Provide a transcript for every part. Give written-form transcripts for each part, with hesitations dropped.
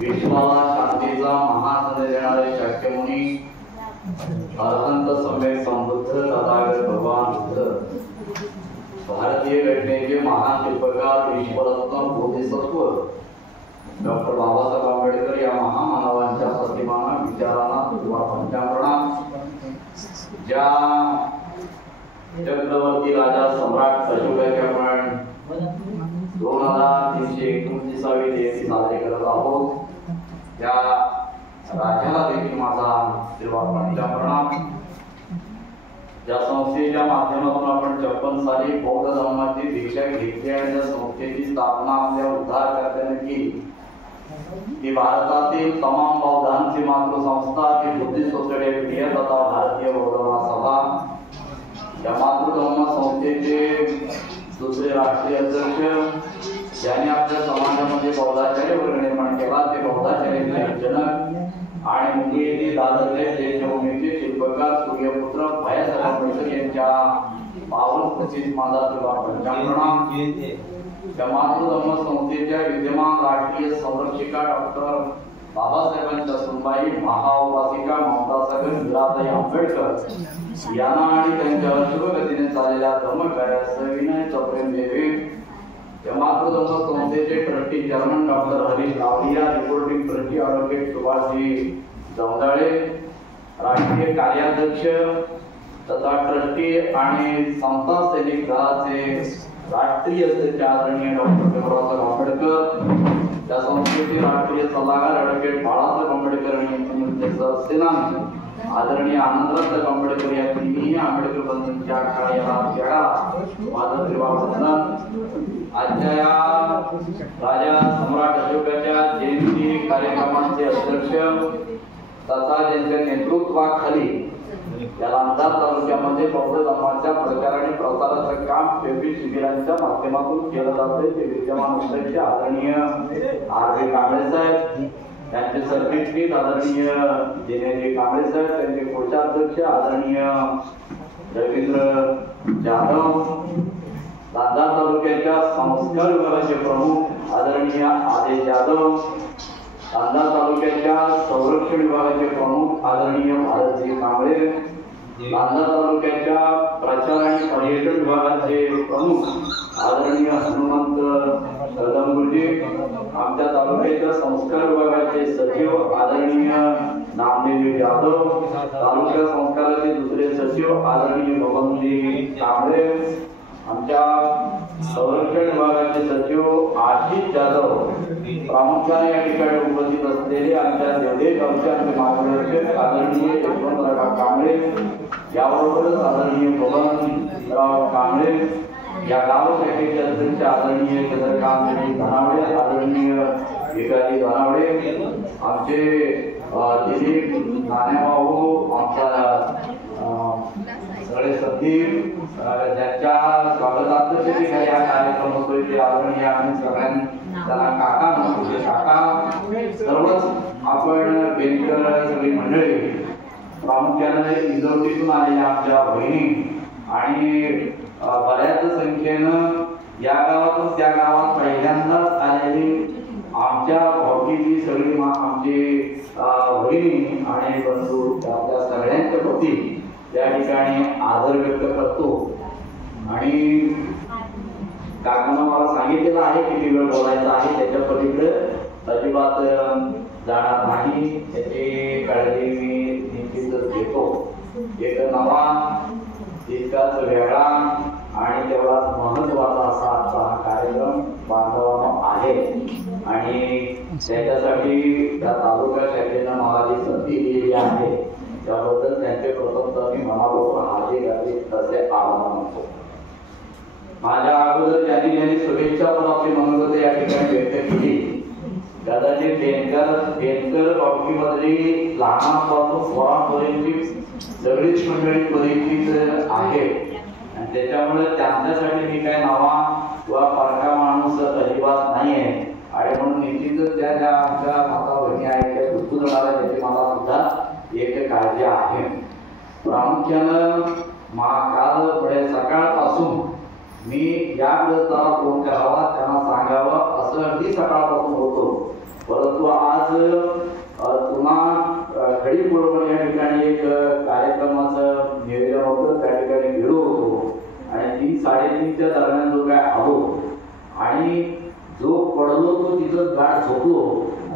विश्वाला शांतीचा महासंदेश देणारे शाक्यमुनी अरहंत सम्यक समृद्ध तथागत भगवान बुद्ध, भारतीय घटनेचे महान शिल्पकार विश्वरत्न बोधिसत्व डॉक्टर बाबासाहेब आंबेडकर या महामानवांच्या प्रतिमांना विचारांना किंवा पंचामृणात ज्या चक्रवर्ती राजा सम्राट अशोकाच्या पण 2329वी जयंती साजरी करत आहोत। त्या राजाला देखील माझा पंचामृणात। ज्या संस्थेच्या माध्यमातून आपण 56 साली बौद्ध धर्माची दीक्षा घेतली आणि त्या संस्थेची स्थापना आपल्या उद्धारकर्त्याने केली, ती भारतातील तमाम बौद्धांची मातृसंस्था ती बुद्धिस्ट सोसायटी ऑफ इंडिया तथा भारतीय बौद्ध महासभा या मातृधर्म संस्थेचे दुसरे राष्ट्रीय अध्यक्ष ज्यांनी आपल्या समाजामध्ये बौद्धाचार्य वर्ग निर्माण केला, ते बौद्धाचार्याचे जनक आणि मुंबईतील दादरच्या जैनभूमीचे शिल्पकार सूर्यपुत्र भयासाहेब आंबेडकर यांच्या पावन प्रसिद्ध माझा पंचामृणाम। त्या मातृधर्म संस्थेच्या विद्यमान राष्ट्रीय संरक्षिका डॉक्टर बाबासाहेबांच्या सुनबाई महाउपासिका ममतासाहेब मीराताई आंबेडकर यांना आणि त्यांच्या अशुभगतीने चाललेल्या धर्मकार्यास विनय प्रेम देवी। त्या मातृधर्म संस्थेचे trustee chairman doctor Harish Lavalia, reporting trustee advocate Subhashji Jamdale, राष्ट्रीय कार्याध्यक्ष तथा ट्रस्टी आणि संस्था सैनिक दलाचे राष्ट्रीय अध्यक्ष आदरणीय डॉक्टर बाबासाहेब आंबेडकर, त्या संस्थेचे राष्ट्रीय सल्लागार ॲडव्होकेट बाळासाहेब आंबेडकर आणि सेनानी आदरणीय आनंदरत्न आंबेडकर या तिन्ही आंबेडकर बंधूंच्या कार्याला माझं त्रिवावंदन। आजच्या या राजा सम्राट अशोकाच्या जयंती कार्यक्रमाचे अध्यक्ष तथा त्यांच्या नेतृत्वाखाली या लांजा तालुक्यामध्ये बौद्ध धर्माच्या प्रचार आणि प्रसाराचं काम 23 शिबिरांच्या माध्यमातून केलं जाते, ते विद्यमान अध्यक्ष आदरणीय आर.व्ही. कांबळे साहेब, त्यांचे सरचिटणीस आदरणीय दिनेशजी कांबळे साहेब, त्यांचे कोषाध्यक्ष आदरणीय रवींद्र जाधव, लांजा तालुक्याच्या संस्कार विभागाचे प्रमुख आदरणीय आदेश जाधव, लांजा तालुक्याच्या संरक्षण विभागाचे प्रमुख आदरणीय भारतजी कांबळे, लांजा तालुक्याच्या प्रचार आणि पर्यटन विभागाचे प्रमुख आदरणीय हनुमंत कदमगुरुजी, आमच्या तालुक्याच्या संस्कार विभागाचे सचिव आदरणीय नामदेव जाधव, तालुका संस्काराचे दुसरे सचिव आदरणीय बबनजी कांबळे, आमच्या संरक्षण विभागाचे सचिव आशिष जाधव, प्रामुख्याने या ठिकाणी उपस्थित असलेले आमच्या देवदेव गावचे आमचे मार्गदर्शक आदरणीय यशवंतराव कांबळे, याबरोबरच आदरणीय बबनराव कांबळे, या गाव शाखेचे अध्यक्ष आदरणीय चंद्रकांत धनावडे, आदरणीय विकाजी धनावडे, आमचे दिलीप नाण्याभाऊ, आमच्या सगळे सतीर ज्यांच्या स्वागताध्यक्षतेने या कार्यक्रम होतोय ते आदरणीय आम्ही सगळ्यांना काका म्हणतो, काका सर्वच आपण बेनकर सगळी मंडळी, प्रामुख्याने इंदोरीतून आलेल्या आमच्या बहिणी आणि बऱ्याच संख्येनं या गावातून त्या गावात पहिल्यांदाच आलेली आमच्या भावकीची सगळी आमची बहिणी आणि बंधू आपल्या सगळ्यांच्या प्रती या ठिकाणी आदर व्यक्त करतो। आणि काकांना मला सांगितलेलं आहे किती वेळ बोलायचा आहे, त्याच्या पलीकडे अजिबात जाणार नाही, याची काळजी मी निश्चितच घेतो। एक नवा तितकाच वेगळा आणि तेवढाच महत्वाचा असा आजचा हा कार्यक्रम बांधवानो आहे आणि त्याच्यासाठी त्या तालुका शाखेनं मला जी संधी दिलेली आहे त्याबद्दल त्यांचे प्रथमतः मी मनापासून हार्दिक तसे आभार मानतो। माझ्या अगोदर ज्यांनी शुभेच्छा पण आपली मनोगत या ठिकाणी व्यक्त केली, कदाचित बेनकर बाबतीमधली लहानापासून मोठ्यापर्यंतची सगळीच मंडळी परिचित आहे आणि त्याच्यामुळे त्यांच्यासाठी मी काय नावा किंवा परका माणूस अजिबात नाही आहे आणि म्हणून निश्चितच त्या ज्या आमच्या माता बहिणी आहेत त्या दुःखदार त्याची मला सुद्धा एक काळजी आहे। प्रामुख्यानं काल पुढे सकाळपासून मी याकडे जरा फोन करावा, त्यांना सांगावं परिस्थितीच्या दरम्यान जो काय आलो आणि जो पडलो तो तिथं गाठ झोपलो.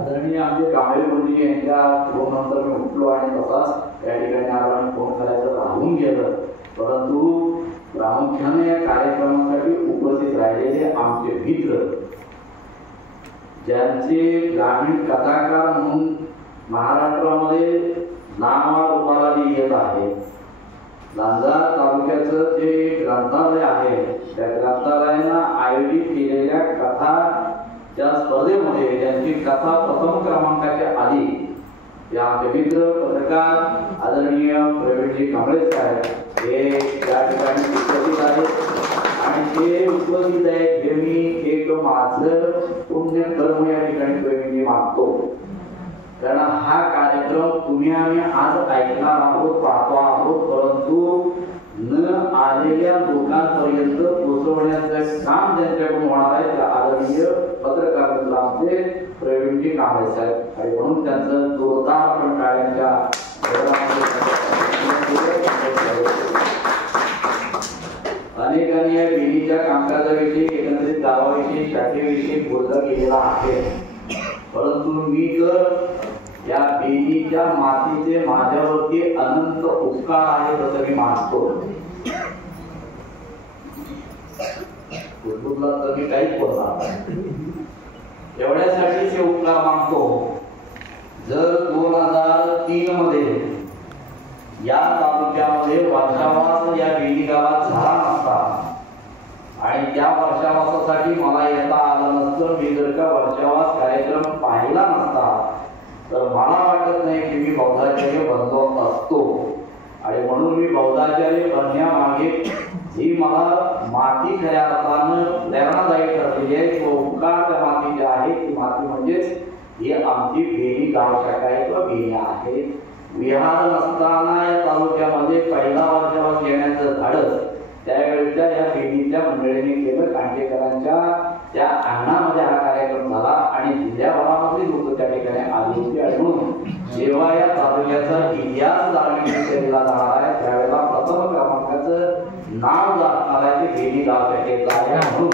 आदरणीय आमचे कांबळे गुरुजी यांच्या फोन नंतर मी उठलो आणि तसाच या ठिकाणी आलो आणि फोन करायचं राहून गेलं. परंतु प्रामुख्याने या कार्यक्रमासाठी उपस्थित राहिलेले आमचे मित्र, ज्यांचे ग्रामीण कथाकार म्हणून महाराष्ट्रामध्ये नावारूपाला येत आहे. लांजा तालुक्याचं जे ग्रंथालय आहे त्या ग्रंथालयानं आयोजित केलेल्या कथाच्या स्पर्धेमध्ये ज्यांची कथा प्रथम क्रमांकाच्या आली ते आमचे मित्र पत्रकार आदरणीय प्रवीणजी कांबळे साहेब हे या ठिकाणी उपस्थित आहेत. आणि ते उपस्थित आहेत हे मी एक माझं पुण्य कर्म या ठिकाणी प्रवीणजी मागतो. कारण हा कार्यक्रम तुम्ही आम्ही आज ऐकणार आहोत, पाहतो आहोत, परंतु न आलेल्या लोकांपर्यंत पोहोचवण्याचं काम ज्यांच्याकडून होणार आहे त्या आदरणीय पत्रकार मित्र आमचे प्रवीणजी कांबळे साहेब. आणि म्हणून त्यांचं जोरदार आपण टाळ्यांच्या अनेकांनी या बेलीच्या कामकाजाविषयी एकंदरीत गावाविषयी शाखेविषयी बोलता गेलेला आहे. परंतु मी तर या बेलीच्या मातीचे माझ्यावरती अनंत उपकार आहे असं मी मानतो. तर मी काहीच बोलणार एवढ्यासाठी ते उपकार मानतो. जर 2003 मध्ये या तालुक्यामध्ये वर्षावास या बेली गावात झाला नसता आणि त्या वर्षावासासाठी मला येता आलं नसतं, मी जर का वर्षावास कार्यक्रम पाहिला नसता तर मला वाटत नाही की मी बौद्धाचार्य बनलो असतो. आणि म्हणून मी बौद्धाचार्य बनण्यामागे ही मला माती खऱ्या अर्थानं प्रेरणादायी ठरलेली आहे. तो उपकार त्या मातीचे आहे. ती माती म्हणजेच ही आमची बेली गाव शाखा आहे किंवा बेली आहे. विहार नसताना या तालुक्यामध्ये पहिला वर्षावास घेण्याचं धाडस त्यावेळेच्या या बेलीच्या मंडळीने केलं. कांडेकरांच्या त्या अंगणामध्ये हा कार्यक्रम झाला आणि जिल्ह्याभरामध्ये लोक त्या ठिकाणी आली होती. आणि म्हणून जेव्हा या तालुक्याचा इतिहास जाणून केला जाणार आहे त्यावेळेला प्रथम क्रमांकाचं नाव जाणार आहे ते बेली गाव शाखेचं आहे. म्हणून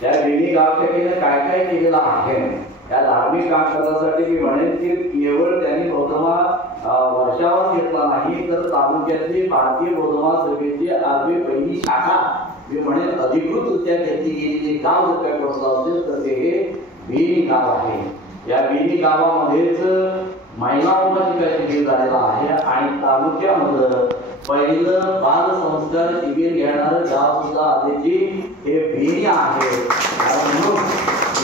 त्या बेली गाव शाखेने काय काय केलेलं आहे त्या धार्मिक कामकाजासाठी मी म्हणेन की केवळ त्यांनी बौद्धमा वर्षावास घेतला नाही तर तालुक्यातली भारतीय बौद्धमा सभेची आजची पहिली शाखा मी म्हणेन अधिकृतरित्या घेतली गेलेली गाव जर काय कोणतं असेल तर ते हे बेली गाव आहे. या बेली गावामध्येच महिला उपशिका शिबिर झालेला आहे आणि तालुक्यामधलं पहिलं बाल संस्कार शिबिर घेणारं गाव सुद्धा आधीची हे बेली आहे. म्हणून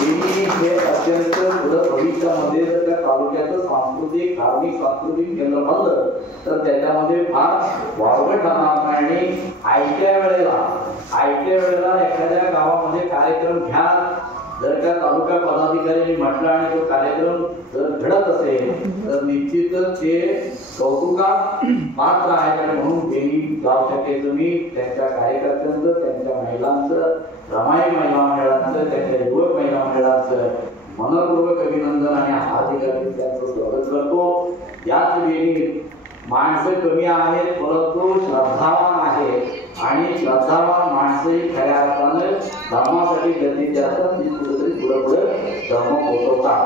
बेली हे अत्यंत पुढं भविष्यामध्ये जर त्या तालुक्याचं सांस्कृतिक धार्मिक सांस्कृतिक केंद्र बनलं तर त्याच्यामध्ये फार वावगं ठरणार नाही. आणि आयत्या वेळेला एखाद्या गावामध्ये कार्यक्रम घ्या जर का तालुका पदाधिकाऱ्यांनी म्हटलं आणि तो कार्यक्रम जर घडत असेल तर निश्चितच ते कौतुकात पात्र आहे. आणि म्हणून बेली गाव शाखेचं मी त्यांच्या कार्यकर्त्यांचं, त्यांच्या महिलांचं, रमाई महिला मंडळांचं, त्यांच्या युवक महिला मंडळांचं मनपूर्वक अभिनंदन आणि हार्दिक त्यांचं स्वागत करतो. याच वेळी माणसं कमी आहेत परंतु श्रद्धावान आहे आणि श्रद्धावान माणसं ही खऱ्या अर्थानं धर्मासाठी गरजेची असतात. ती कुठेतरी पुढे धर्म पोहोचवतात.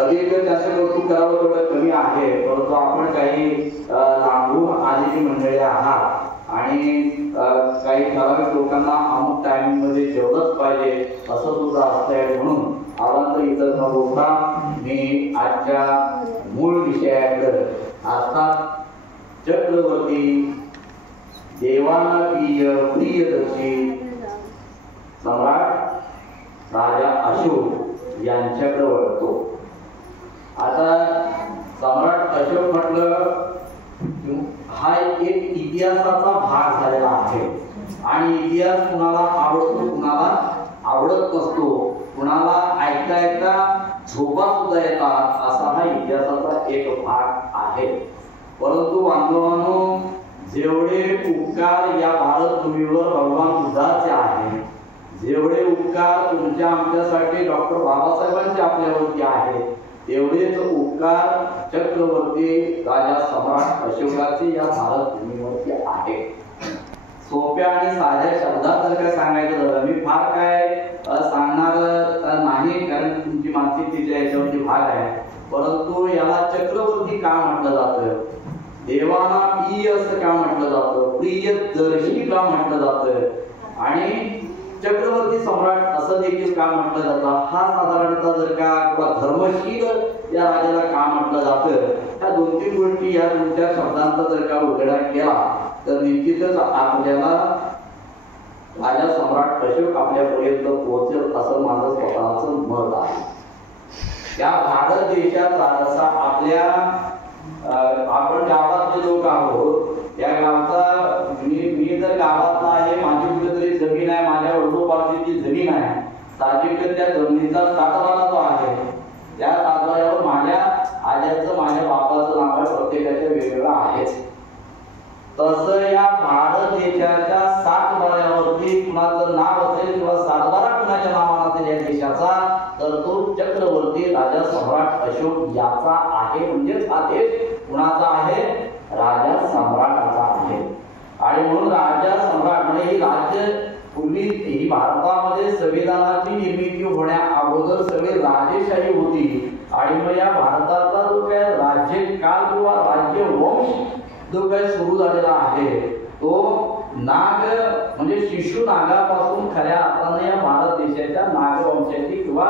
अधिक त्याचं कौतुक करावं तेवढं कमी आहे. परंतु आपण काही लांबून आलेली मंडळी आहात आणि काही ठराविक लोकांना अमुक टायमिंग मध्ये जेवढंच पाहिजे असं सुद्धा असतंय. म्हणून आवाज इतर न बोलता मी आजच्या मूळ विषयाकडे अर्थात चक्रवर्ती देवानप्रिय प्रियदर्शी सम्राट राजा अशोक यांच्याकडे वळतो. आता सम्राट अशोक म्हटलं हा एक इतिहासाचा भाग झालेला आहे आणि इतिहास कुणाला आवडतो कुणाला आवडत नसतो, कुणाला ऐकता ऐकता झोपा सुद्धा येतात असा हा इतिहासाचा एक भाग आहे. परंतु बांधवांनो जेवढे उपकार या भारतभूमीवर भगवान बुद्धाचे आहेत, जेवढे उपकार तुमच्या आमच्यासाठी डॉक्टर बाबासाहेबांचे आपल्यावरती आहेत तेवढेच उपकार चक्रवर्ती राजा सम्राट अशोकाचे या भारत भूमीवरती आहे. सोप्या आणि साध्या शब्दात जर काय सांगायचं झालं, मी फार काय सांगणार नाही, कारण तुमची मानसिक तिच्या याच्यावरती भाग आहे. परंतु याला चक्रवर्ती का म्हटलं जातं, देवाना प्रिय असं का म्हटलं जातं, प्रियदर्शी का म्हटलं जातं आणि चक्रवर्ती सम्राट असं देखील का म्हटलं जातं, हा साधारणतः जर का किंवा धर्मशील या राजाला का म्हटलं जातं, ह्या 2-3 गोष्टी या तुमच्या शब्दांचा जर का उघडा केला तर निश्चितच आपल्याला राजा सम्राट अशोक आपल्यापर्यंत पोहोचेल असं माझं स्वतःचं मत आहे. या भारत देशाचा जसा आपल्या आपण गावातले लोक आहोत, या गावचा मी जर गावातला आहे, माझी कुठेतरी जमीन आहे, माझ्या वडिलोपार्जितची जमीन आहे, साहजिकच त्या जमिनीचा सातबारा जो आहे त्या सातबाऱ्यावर माझ्या आज्याचं माझ्या बापाचं नाव आहे, प्रत्येकाच्या वेगवेगळं आहे. तसं या भारत देशाच्या सातबाऱ्यावरती कुणाचं नाव असेल किंवा सातबारा कुणाच्या नावानं असेल या देशाचा, तर तो चक्रवर्ती राजा सम्राट अशोक याचा आहे. म्हणजेच हा देश कुणाचा आहे, राजा सम्राटाचा आहे. आणि म्हणून राजा सम्राट म्हणजे ही राज्य पूर्वी ही भारतामध्ये संविधानाची निर्मिती होण्या अगोदर सगळी राजेशाही होती. आणि मग या भारताचा जो काय राज्यकाल किंवा राज्यवंश जो काय सुरू झालेला आहे तो नाग म्हणजे शिशु नागापासून खऱ्या अर्थाने या भारत देशाच्या नागवंशाची किंवा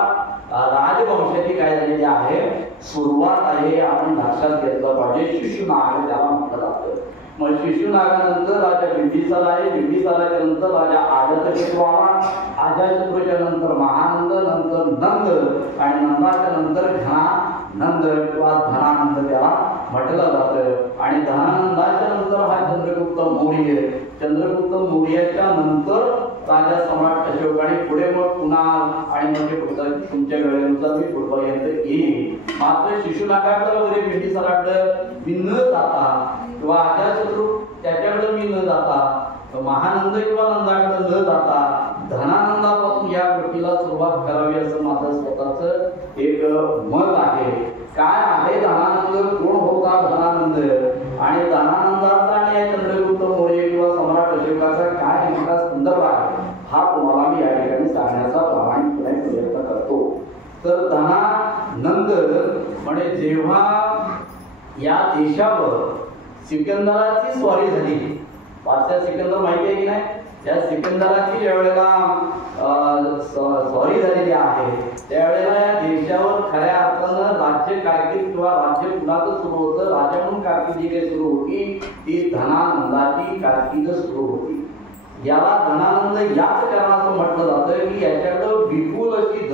राजवंशाची काय झालेली आहे सुरुवात आहे. आपण लक्षात घेतलं पाहिजे. शिशु नाग त्याला म्हटलं जातं. मग शिशु नागानंतर राजा बिंबिसार आहे, बिंबिसाराच्या नंतर राजा अजातशत्रू आला, अजातशत्रूच्या नंतर महानंद, नंतर नंद आणि नंदाच्या नंतर घनानंद किंवा धनानंद त्याला म्हटलं जातं. आणि धनानंदाच्या नंतर हा चंद्रगुप्त मौर्य, चंद्रगुप्त मौर्याच्या नंतर राजा सम्राट अशोक आणि पुढे मग कुणाल आणि मग तुमच्या वेळेनुसार मी पुढपर्यंत येईल. मात्र शिशु नागाकडे वगैरे बिंबिसाराकडे मी न जाता किंवा अजातशत्रू त्याच्याकडे मी न जाता, महानंद किंवा नंदाकडे न जाता धनानंदापासून या गोष्टीला सुरुवात करावी असं माझं स्वतःच एक मत आहे. काय आहे धनानंद, कोण होता धनानंद आणि धनानंदाचा आणि या चंद्रगुप्त मौर्य किंवा सम्राट अशोकाचा काय नेमका संदर्भ आहे हा तुम्हाला मी या ठिकाणी सांगण्याचा प्रामाणिकपणे प्रयत्न करतो. तर धनानंद म्हणजे जेव्हा या देशावर सिकंदराची स्वारी झाली, बादशाह सिकंदर माहिती आहे की नाही, त्या सिकंदराची ज्या वेळेला स्वारी झालेली आहे त्यावेळेला या देशावर खऱ्या अर्थानं राज्य कारकीर्द किंवा राज्य कुणाचं सुरू होतं, राजा म्हणून कारकीर्द जी काही सुरू होती ती धनानंदाची कारकीर्द सुरू होती. याला धनानंद याच कारणाचं म्हटलं जातं की याच्याकडं विपुल अशी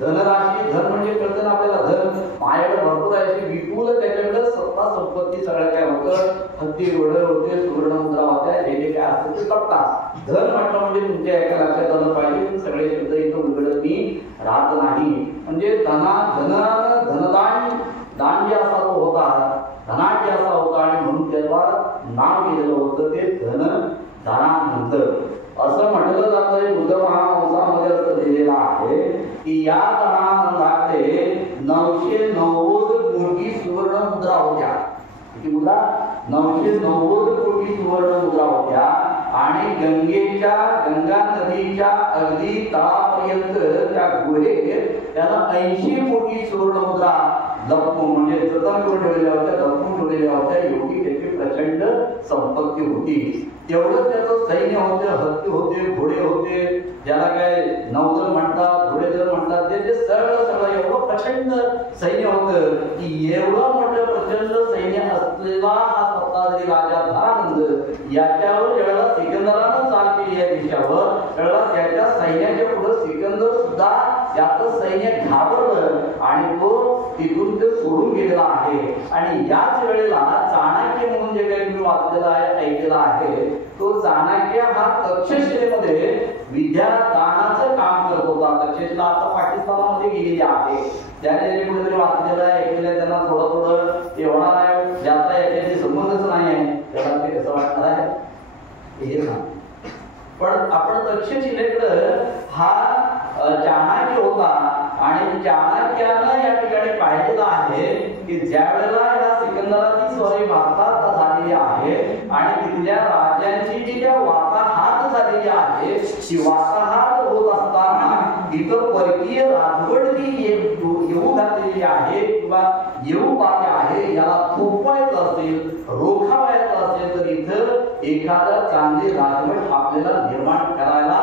धनराशी, धन म्हणजे कळतं ना आपल्याला, धन माझ्याकडे भरपूर आहे अशी विपुल त्याच्याकडे सत्ता संपत्ती सगळं काय होतं, हत्ती घोडे होते, सुवर्ण मुद्रा होत्या, जे काय असतं ते सत्ता. धन म्हटलं म्हणजे तुमच्या एका लक्षात आलं पाहिजे पण सगळे शब्द इथं उघडत मी राहत नाही. म्हणजे धनानं धनदान दान जे असा तो होता, धनाढ्य असा होता आणि म्हणून त्याला नाव दिलेलं होतं ते धनानंद असं म्हटलं जातं. बुद्ध महावंशामध्ये असं दिलेलं आहे की या धनानंदाकडे 990 कोटी सुवर्ण मुद्रा होत्या. किती मुद्रा? 990 कोटी सुवर्ण मुद्रा होत्या. आणि गंगा नदीच्या अगदी तळापर्यंत त्या गुहेत त्याला 80 कोटी सुवर्ण मुद्रा लपवून म्हणजे जतन करून ठेवलेल्या होत्या, लपवून ठेवलेल्या होत्या. एवढी त्याची प्रचंड संपत्ती होती. तेवढं त्याचं सैन्य होते, हत्ती होते, घोडे होते, ज्याला काय नौदल म्हणतात, घोडेदल म्हणतात, ते सगळं एवढं प्रचंड सैन्य होतं की एवढं मोठं प्रचंड सैन्य असलेला हा सत्ताधारी राजा धनानंद याच्यावर ज्यावेळेला सिकंदरानं चाल केली या देशावर त्यावेळेला त्याच्या सैन्याच्या पुढे सिकंदर सुद्धा याचं सैन्य घाबरलं आणि तो तिथून ते सोडून गेलेला आहे. आणि याच वेळेला चाणक्य म्हणून जे काही तुम्ही वाचलेला आहे, ऐकलेला आहे, तो चाणक्य हा तक्षशिलेमध्ये विद्यादानाचं काम करत होता. तक्षशिला आता पाकिस्तानामध्ये गेलेली आहे. त्याने कुठेतरी वाचलेलं आहे, ऐकलेलं, त्यांना थोडं ते होणार आहे, ज्याचा याच्याशी संबंधच नाही आहे, त्याला ते कसं वाटणार आहे हे सांग. पण आपण तक्षशिलेकडं हा चाणक्य होता आणि चाणक्यानं या ठिकाणी पाहिलेलं आहे की ज्या वेळेला या सिकंदराची स्वारी भारतात झालेली आहे आणि तिथल्या राजांची जी काय वाताहात झालेली आहे ती वाताहात होत असताना इथं परकीय राजवट जी येऊ घातलेली आहे किंवा येऊ पाहते आहे, याला थोपवायचं असेल, रोखावायचं असेल तर इथं एखादं चांगली राजवट आपल्याला निर्माण करायला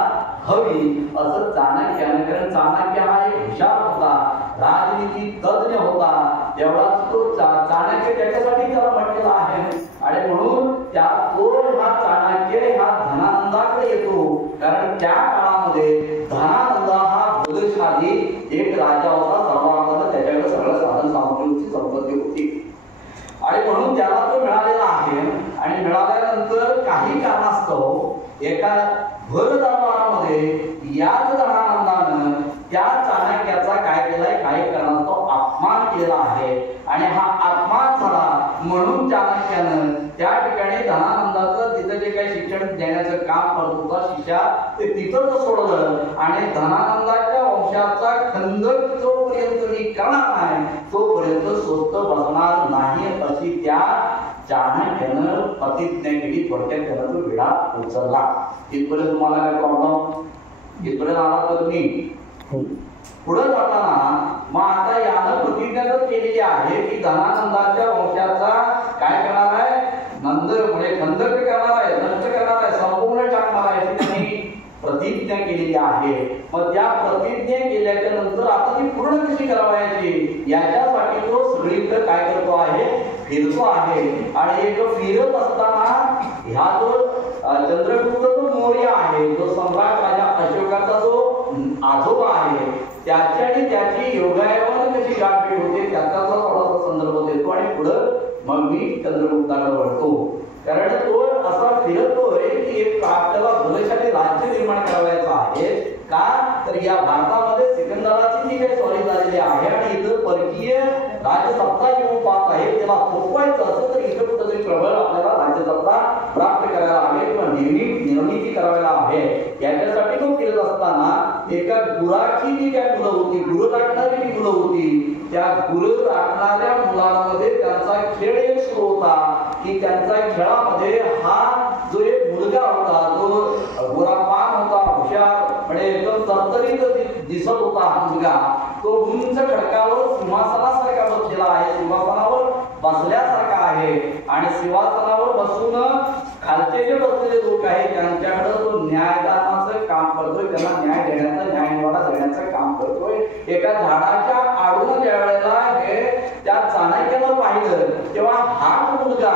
हवी असं चाणक्याने, कारण चाणक्य हा एक हुशार होता, राजनीती तज्ञ होता, तेवढाच तो चाणक्य त्याच्यासाठी त्याला म्हटलेला आहे. आणि म्हणून त्या तो हा चाणक्य हा धनानंदाकडे येतो, कारण त्या काळामध्ये धनानंद हा बलशाली एक राजा होता, सर्वांना त्याच्याकडे सगळं साधन सामग्रीची संपत्ती होती आणि म्हणून त्याला तो मिळालेला आहे. आणि मिळाल्यानंतर काही कारणास्तव एका भर दरबारामध्ये याच धनानंदानं त्या चाणक्याचा काय केलाय, काही कारणास्तव अपमान केला आहे आणि हा अपमान झाला म्हणून चाणक्यानं त्या ठिकाणी धनानंदाचं तिथं जे काही शिक्षण देण्याचं काम करत होता शिष्या ते तिथंच सोडलं आणि धनानंदाच्या वंशाचा खंडन जोपर्यंत मी करणार नाही तोपर्यंत स्वस्त बसणार नाही अशी त्या चाणक्यानं प्रतिज्ञा केली. थोडक्यात त्याला तो विडा उचलला. इथपर्यंत तुम्हाला काय प्रॉब्लेम? इथपर्यंत आला तर तुम्ही पुढे जाताना मग आता यानं प्रतिज्ञा केलेली आहे की धनानंदाच्या वंशाचा काय करणार आहे, नंद म्हणजे खंडक करणार आहे, नष्ट करणार आहे, संपूर्ण टाकणार आहे, त्यांनी प्रतिज्ञा केलेली आहे. मग त्या प्रतिज्ञा केल्याच्या नंतर आता ती पूर्ण कशी करावायची याच्यासाठी तो सगळीकडे काय करतो आहे, फिरतो आहे. आणि एक फिरत असताना ह्या जो चंद्रगुप्त जो मौर्य आहे, जो सम्राट राजा अशोकाचा जो आजोबा आहे, त्याची आणि त्याची योगायोगाने कशी गाठभेट होते त्याचा थोडासा संदर्भ देतो आणि पुढे मग मी चंद्रगुप्ताकडे वळतो. कारण तो असा फिरतोय की एक आपल्याला भलशाली राज्य निर्माण करायचं आहे का, तर या भारतामध्ये सिकंदराची जी काही स्वारी झालेली आहे आणि इथं परकीय राजसत्ता येऊन पाहत आहे त्याला थोपवायचं असेल तर इथं कुठेतरी प्रबळ आपल्याला राजसत्ता प्राप्त करायला हवे किंवा निर्मिती करायला हवे. याच्यासाठी तो फिरत असताना एका गुराची जी काय मुलं होती, गुरु राखणारी जी मुलं होती, त्या गुरु राखणाऱ्या मुलांमध्ये त्यांचा खेळ एक सुरू होता की त्यांचा खेळामध्ये हा जो एक मुलगा होता, जो गोरापान होता, हुशार म्हणजे एकदम तरतरीत दिसत होता हा मुलगा, तो उंच खडकावर सिंहासनासारखा बसलेला आहे, सिंहासनावर बसल्यासारखा आहे आणि सिंहासनावर बसून खालचे जे बसलेले लोक आहेत त्यांच्याकडे तो न्यायदानाचं काम करतोय, त्यांना न्याय देण्याचं, न्याय निवाडा देण्याचं काम करतोय. एका झाडाच्या आडून ज्या वेळेला हे त्या चाणक्यानं पाहिलं तेव्हा हा मुलगा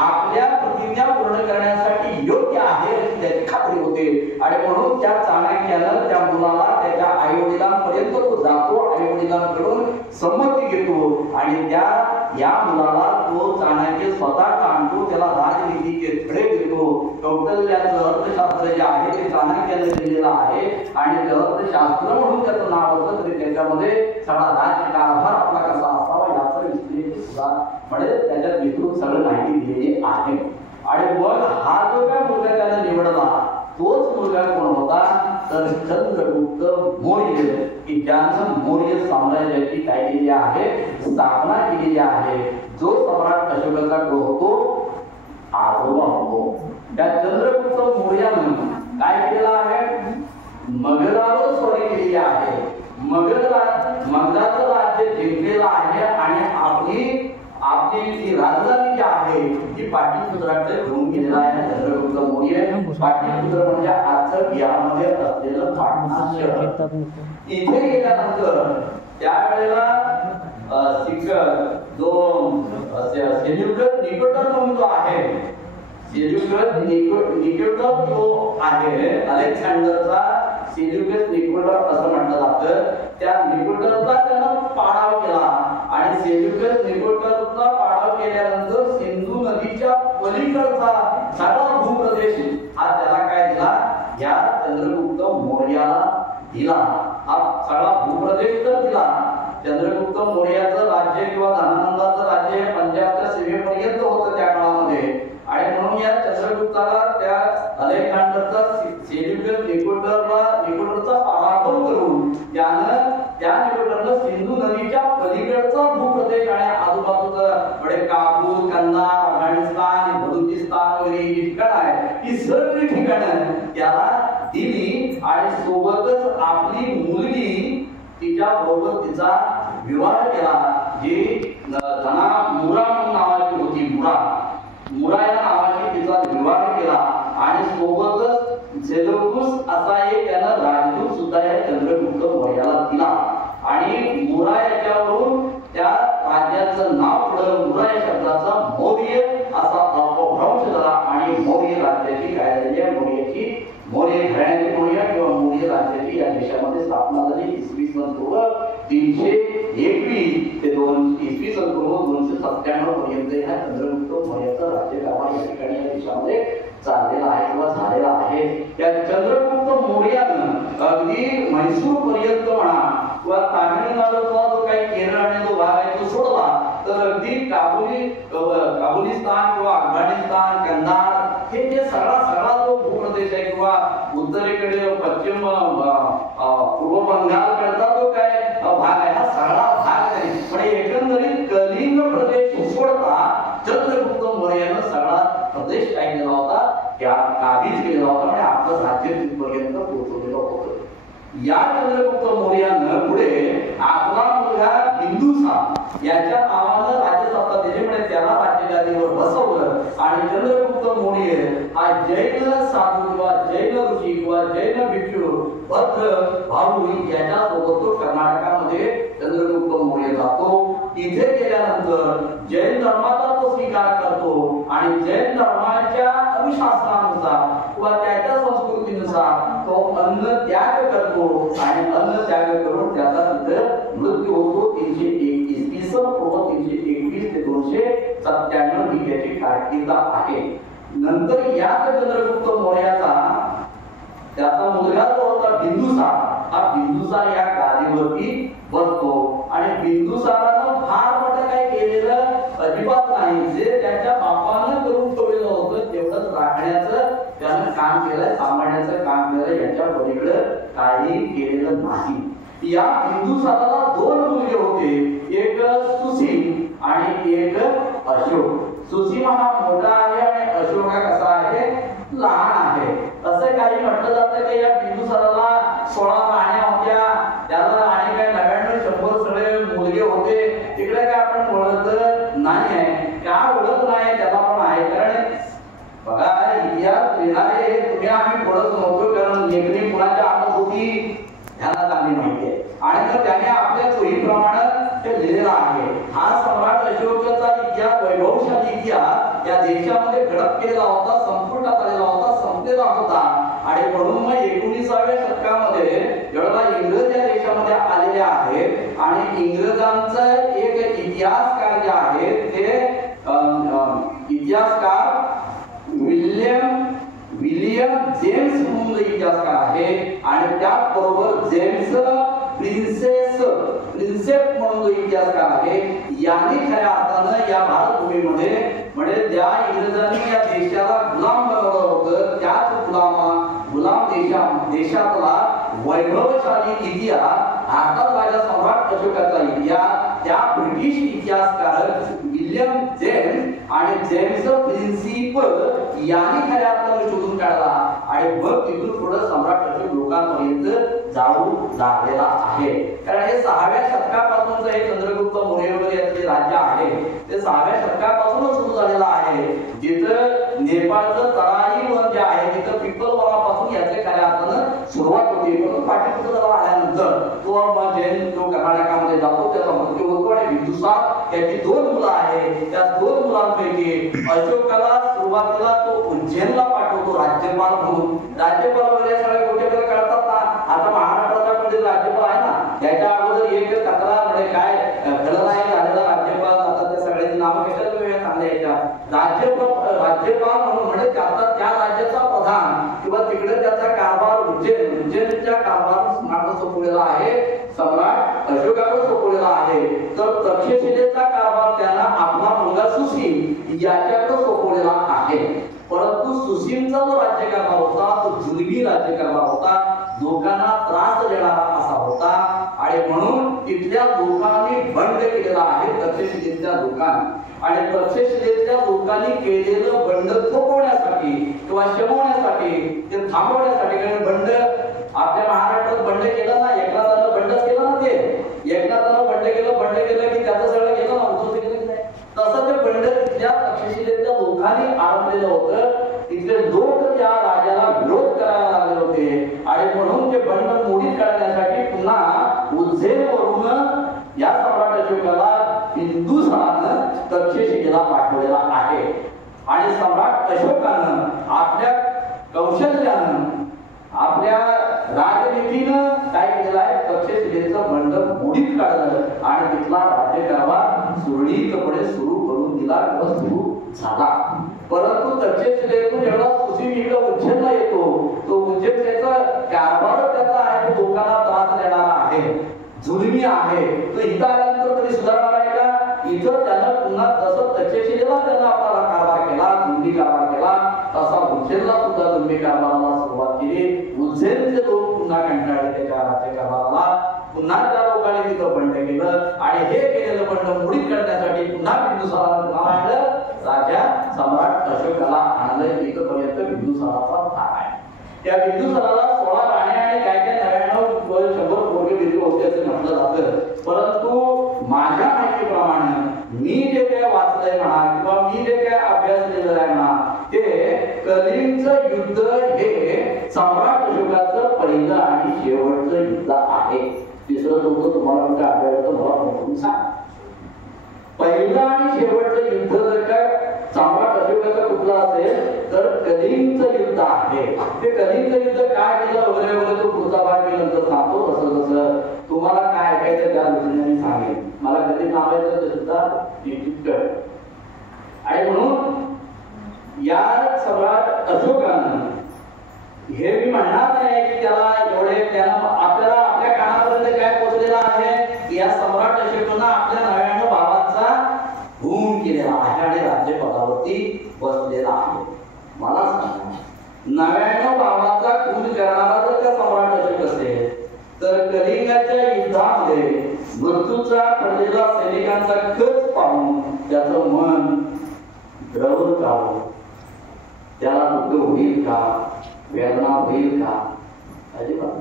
आपल्या प्रतिज्ञा पूर्ण करण्यासाठी योग्य आहे अशी त्याची खात्री होते आणि म्हणून त्या चाणक्यानं त्या मुलाला त्याच्या आई वडिलांपर्यंत तो जातो, आई वडिलांकडून संमती घेतो आणि त्या या मुलाला तो चाणक्य स्वतः आणतो, त्याला राजनीतीचे धडे देतो. कौटिल्याचं अर्थशास्त्र जे आहे ते चाणक्याने दिलेलं आहे आणि ते अर्थशास्त्र म्हणून त्याचं नाव असलं तरी त्याच्यामध्ये सगळा राजकारभार आपला कसा असावा याचं विश्लेषण सुद्धा म्हणजे त्याच्यात विस्तृत सगळं माहिती दिलेली आहे. आणि मग हा जो काय मुलगा त्याला निवडला तोच मुलगा कोण होता तर चंद्रगुप्त मौर्य, की ज्यानं मौर्य साम्राज्याची काय केली आहे, स्थापना केलेली आहे. जो सम्राट अशोकाचा होतो आजोबा होतो. त्या चंद्रगुप्त मौर्यानं काय केलं आहे, मगधावर स्वारी केलेली आहे, मगधाचं राज्य जिंकलेलं आहे आणि आपली जी राजधानी जी आहे ती पाटलिपुत्राकडे घेऊन गेलेला आहे चंद्रगुप्त मौर्य. पाटलिपुत्र म्हणजे आजचं बिहारमध्ये असलेलं पाटणा शहर. इथे गेल्यानंतर त्यावेळेला सेल्युकस निकेटर म्हणून जो आहे, सेल्युकस निकेटर जो आहे अलेक्झांडरचा सेल्युकस निकेटर असं म्हटलं जातं, त्या निकेटरचा त्यानं पाडाव केला आणि सेल्युकस निकेटरचा पाडाव केल्यानंतर सिंधू नदीच्या पलीकडचा सगळा भूप्रदेश हा त्याला काय दिला, या चंद्रगुप्त मौर्याला दिला. हा सगळा भूप्रदेश तर दिला. चंद्रगुप्त मौर्याचं राज्य किंवा धनानंदाचं राज्य पंजाबच्या सीमेपर्यंत होतं त्या काळामध्ये आणि म्हणून या चंद्रगुप्ताला त्या अलेक्झांडरचा सेल्युकस निकेटरचा पराभव करून त्यानं त्या निकेटर आणि सोबतच आपली मुलगी तिच्या बरोबर तिचा विवाह केला. जी धना मुरा म्हणून नावाची होती, मुरा या नावाची तिचा विवाह केला. आणि सोबतच सेल्युकस असा एक त्यानं राजदूत सुद्धा या चंद्रगुप्त मौर्याला दिला. आणि मुरा याच्यावरून त्या राज्याचं नाव पुढे मुरा या शब्दाचा मौर्य असा अपभ्रंश झाला. आणि मौर्य राज्याची काय झाली आहे, मौर्य घराण्याची म्हणूया किंवा मौर्य राज्याची या देशामध्ये स्थापना झाली. इसवी सन पूर्व 321 ते इसवी सन पूर्व 297 पर्यंत ह्या चंद्रगुप्त मौर्याचा राज्यकारभार या ठिकाणी या देशामध्ये चाललेला आहे किंवा झालेला आहे. त्या चंद्रगुप्त मौर्यानं अगदी म्हैसूर पर्यंत म्हणा किंवा तामिळनाडूचा जो काही केरळ आणि जो भाग आहे तो सोडला तर अगदी काबुलिस्तान किंवा अफगाणिस्तान, कंधार हे जे सगळा जो भूप्रदेश आहे किंवा उत्तरेकडे पश्चिम पूर्व बंगालकडचा जो काय भाग आहे हा सगळा भाग आहे. म्हणजे एकंदरीत कलिंग प्रदेश सोडता चंद्रगुप्त मौर्यानं सगळा प्रदेश काय केला होता, त्या काबीज केला होता आणि आपलं राज्य तिथपर्यंत पोहोचवलेलं होतं. या चंद्रगुप्त मौर्यानं पुढे आपला मुलगा बिंदुसार याच्या नावानं राज्यसत्ता दिली. म्हणजे त्याला राज्यगादीवर बसवलं. आणि चंद्रगुप्त मौर्य हा जैन साधू किंवा जैन ऋषी किंवा जैन भिक्षू भद्र भाऊ याच्या सोबत तो कर्नाटकामध्ये चंद्रगुप्त मौर्य जातो. तिथे गेल्यानंतर जैन धर्माचा तो स्वीकार करतो आणि जैन धर्माच्या अनुशासनानुसार किंवा त्याच्या संस्कृतीनुसार तो अन्न त्याग करतो. आणि अन्न त्याग करून त्याचा तिथे मृत्यू होतो. 301 इसवी सन पूर्व 321 ते 297 ही त्याची कारकीर्द आहे. नंतर या चंद्रगुप्त मौर्याचा त्याचा मुलगा जो होता बिंदुसार, हा बिंदुसार या गादीवरती बसतो. आणि बिंदुसारानं फार मोठं काय केलेलं अजिबात नाही. जे त्याच्या बापानं करून ठेवलेलं होतं तेवढंच राखण्याचं त्यानं काम केलं, सांभाळण्याचं काम केलं. याच्या पलीकडे काही केलेलं नाही. या बिंदुसाराला 2 मुलगे होते, एक सुसीम आणि एक अशोक. सुसीम हा मोठा आहे आणि अशोक हा कसा आहे, लहान आहे. असं काही म्हटलं जातं की या बिंदुसाराला 16 राण्या होत्या, त्याला आणि काय 99-100 सगळे मुलगे होते. तिकडे काय आपण ओळखत नाही आहे, का ओळख नाही त्याला पण आहे. कारण बघा इतिहास लिहिणारे तुम्ही आम्ही पडत नव्हतो, कारण लेखणी कुणाच्या हातात होती ह्याला चांगली माहिती आहे. आणि तर त्याने आपल्या सोयीप्रमाणे ते लिहिलेलं आहे. हा सम्राट अशोकाचा इतिहास, वैभवशाली इतिहास या देशामध्ये घडत केलेला होता, संपुष्टात आलेला होता, संपलेला होता. आणि म्हणून मग 19व्या शतकामध्ये जेव्हा इंग्रज या देशामध्ये आलेले आहेत आणि इंग्रजांचा एक इतिहासकार जे आहे ते इतिहासकार विलियम जेम्स म्हणून इतिहासकार आहे. आणि त्याचबरोबर जेम्स प्रिन्सेप म्हणून इतिहासकार आहे. यांनी खऱ्या अर्थानं या भारतभूमीमध्ये म्हणजे ज्या इंग्रजांनी या देशाला गुलाम बनवलं होतं त्याच गुलाम देशातला वैभवशाली इतिहास भारतात राजा सम्राट अशोकाचा इतिहास त्या ब्रिटिश इतिहासकार विलियम जेम्स आणि जेम्स प्रिन्सिप यांनी खऱ्या अर्थानं शोधून काढला. आणि मग तिथून पुढे सम्राट अशोक लोकांपर्यंत जाऊ लागलेला आहे. कारण हे 6व्या शतकापासूनच हे चंद्रगुप्त मौर्य वगैरे याचे राज्य आहे ते 6व्या शतकापासूनच सुरू झालेलं आहे. जिथं नेपाळचं तराई वन जे आहे तिथं पिपलवनापासून याचे खऱ्या अर्थानं सुरुवात होती. पण पाठीपुस्तकाला आल्यानंतर तो जैन जो कर्नाटकामध्ये जातो त्याचा मृत्यू होतो. आणि बिंदुसार याची 2 मुलं आहेत. त्या 2 मुलांपैकी अशोकाला सुरुवातीला तो उज्जैनला पाठवतो राज्यपाल म्हणून. राज्यपाल वगैरे सगळे गोष्टी कळतात ना. आता महाराष्ट्राचा पण राज्यपाल आहे ना, त्याच्या अगोदर एक तक्रार म्हणजे काय खरं नाही झालेला राज्यपाल. आता त्या सगळ्यांची नावं कशाला वेगळ्या सांगायच्या. राज्यपाल म्हणून म्हणजे त्याचा त्या राज्याचा प्रधान किंवा तिकडे त्याचा कारभार उज्जैनच्या कारभार सोपवलेला आहे, सम्राट अशोकावर सोपवलेला आहे. तर तक्षशिलेचा कारभार त्याला आपला मुलगा सुसीम याच्याकडे सोपवलेला आहे. परंतु सुसीमचा जो राज्यकारभार होता तो जुलमी राज्यकारभार होता, लोकांना त्रास देणारा असा होता. आणि म्हणून तिथल्या लोकांनी बंड केलेला आहे तक्षशिलेतल्या लोकांनी. आणि तक्षशिलेतल्या लोकांनी केलेलं बंड थोपवण्यासाठी किंवा शमवण्यासाठी ते थांबवण्यासाठी, कारण बंड आपल्या महाराष्ट्रात बंड केलं ना, एकनाथानं बंडच केलं ना, ते एकनाथानं बंड केलं की त्याचं सगळं गेलं ना, उचलते गेलं नाही. तसं ते बंड तिथल्या तक्षशिलेच्या लोकांनी आरंभलेलं होतं. तिथले लोक त्या राजाला विरोध करायला लागले होते आणि म्हणून ते बंड मोडीत काढण्यासाठी पुन्हा उज्जैनवरून या सम्राट अशोकाला बिंदुसारानं तक्षशिलेला पाठवलेला आहे. आणि सम्राट अशोकानं आपल्या कौशल्यानं आपल्या राजनीतीनं काय केलं आहे, तक्षशिलेचं बंड मोडीत काढलं आणि तिथला राज्यकारभार सुरळीतपणे सुरू करून दिला किंवा सुरू झाला. परंतु तक्षशिलेतून जेव्हा सुसीम इकडे उज्जैनला येतो, तो उज्जैनचा कारभार त्याचा आहे, तो लोकांना त्रास देणारा आहे, जुलमी आहे. तो इथं आल्यानंतर तरी सुधारणार आहे का? इथं त्यानं पुन्हा तसं तक्षशिलेला त्यानं आपला कारभार केला, जुलमी कारभार केला, तसा उज्जैनला सुद्धा जुलमी कारभाराला सुरुवात केली. उज्जैनचे लोक पुन्हा कंटाळले त्याच्या राज्यकारभाराला. पुन्हा त्या लोकांनी तिथं बंड केलं आणि हे केलेलं बंड मोडीत करण्यासाठी पुन्हा बिंदुसारानं पुन्हा आणलं, राजा सम्राट अशोकाला आणलं. इथपर्यंत बिंदुसाराचा भाग आहे. त्या बिंदुसाराला 16 राण्या आणि काय काय 99 100 पोरगे दिले होते असे म्हटलं जातं. परंतु माझ्या माहितीप्रमाणे मी जे काय वाचलंय म्हणा किंवा मी जे काय अभ्यास केलेला आहे म्हणा, ते कलिंगचं युद्ध हे सम्राट अशोकाचं पहिलं आणि शेवटचं युद्ध आहे. तिसरं तुमचं तुम्हाला कुठे आढळलं मला म्हणून सांग. पहिलं आणि शेवटचं युद्ध जर काय सम्राट अशोकाचं कुठलं असेल तर कलिंगचं युद्ध आहे. ते कलिंगचं युद्ध काय केलं वगैरे वगैरे तो पुढचा भाग मी नंतर सांगतो. तसं तसं तुम्हाला काय ऐकायचं त्या दृष्टीने मी सांगेन. मला कधी थांबायचं ते सुद्धा निश्चित कर. आणि म्हणून या सम्राट अशोकानं हे मी म्हणणार नाही की त्याला एवढे त्याला आपल्याला आपल्या कानापर्यंत काय पोहोचलेलं आहे की या सम्राट अशोकानं आपल्या 99 भावांचा खून केलेला आहे आणि राज्यपदावरती बसलेला आहे. मला सांगा, 99 भावांचा खून करणारा जर का सम्राट अशोक असेल तर कलिंगाच्या युद्धामध्ये मृत्यूचा पडलेला सैनिकांचा खच पाहून त्याचं मन द्रवल का, त्याला दुःख होईल का, वेदना होईल का? अजिबात.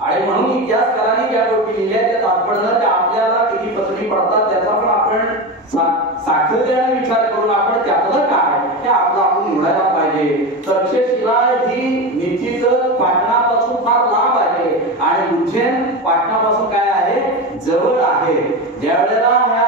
आणि म्हणून इतिहासकारांनी ज्या गोष्टी लिहिल्या त्या तात्पर्य त्या आपल्याला किती पसंती पडतात त्याचा पण आपण साक्षरतेने विचार करून आपण त्यातलं काय हे आपलं आपण निवडायला पाहिजे. तक्षशिला ही निश्चितच पाटणापासून फार लांब आहे आणि उज्जैन पाटणापासून काय आहे, जवळ आहे. ज्या वेळेला ह्या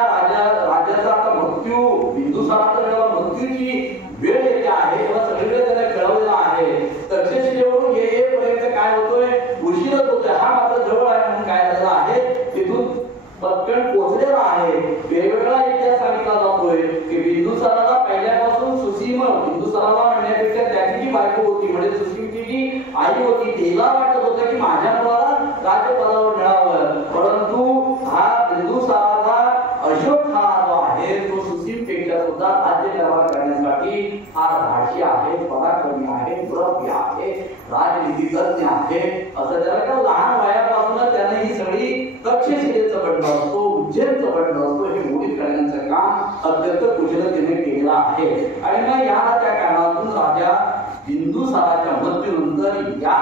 राजाचा आता मृत्यू बिंदुसाराचा जेव्हा मृत्यूची वेळ येते आहे तेव्हा सगळीकडे त्याने कळवलेलं आहे. तक्षशिलेवरून येईपर्यंत काय होतोय, उशीरच होतोय. हा मात्र जवळ आहे म्हणून काय झालं आहे, तिथून पटकन पोहोचलेला आहे. वेगवेगळा इतिहास सांगितला जातोय की बिंदुसाराला पहिल्यापासून सुसीम, बिंदुसाराला म्हणण्यापेक्षा त्याची जी बायको होती म्हणजे सुसीमची जी आई होती तिला वाटत होतं की माझ्या मुलाला राज्यपदावर मिळावं. परंतु हा बिंदुसाराला अशोक हा जो आहे तो सुसीमपेक्षा सुद्धा राज्यकारभार करण्यासाठी हा धाडशी आहे, पराक्रमी आहे, प्रज्ञ आहे, राजनीती तज्ञ आहे. असं त्याला का लहान वयापासून त्याने ही सगळी तक्षशिलेचं बंड असतो, उज्जैनचं बंड असतो हे मोडीत करण्याचं काम अत्यंत कुशलतेने केलेलं आहे. आणि मग या त्या कारणातून राजा बिंदुसाराच्या मृत्यूनंतर या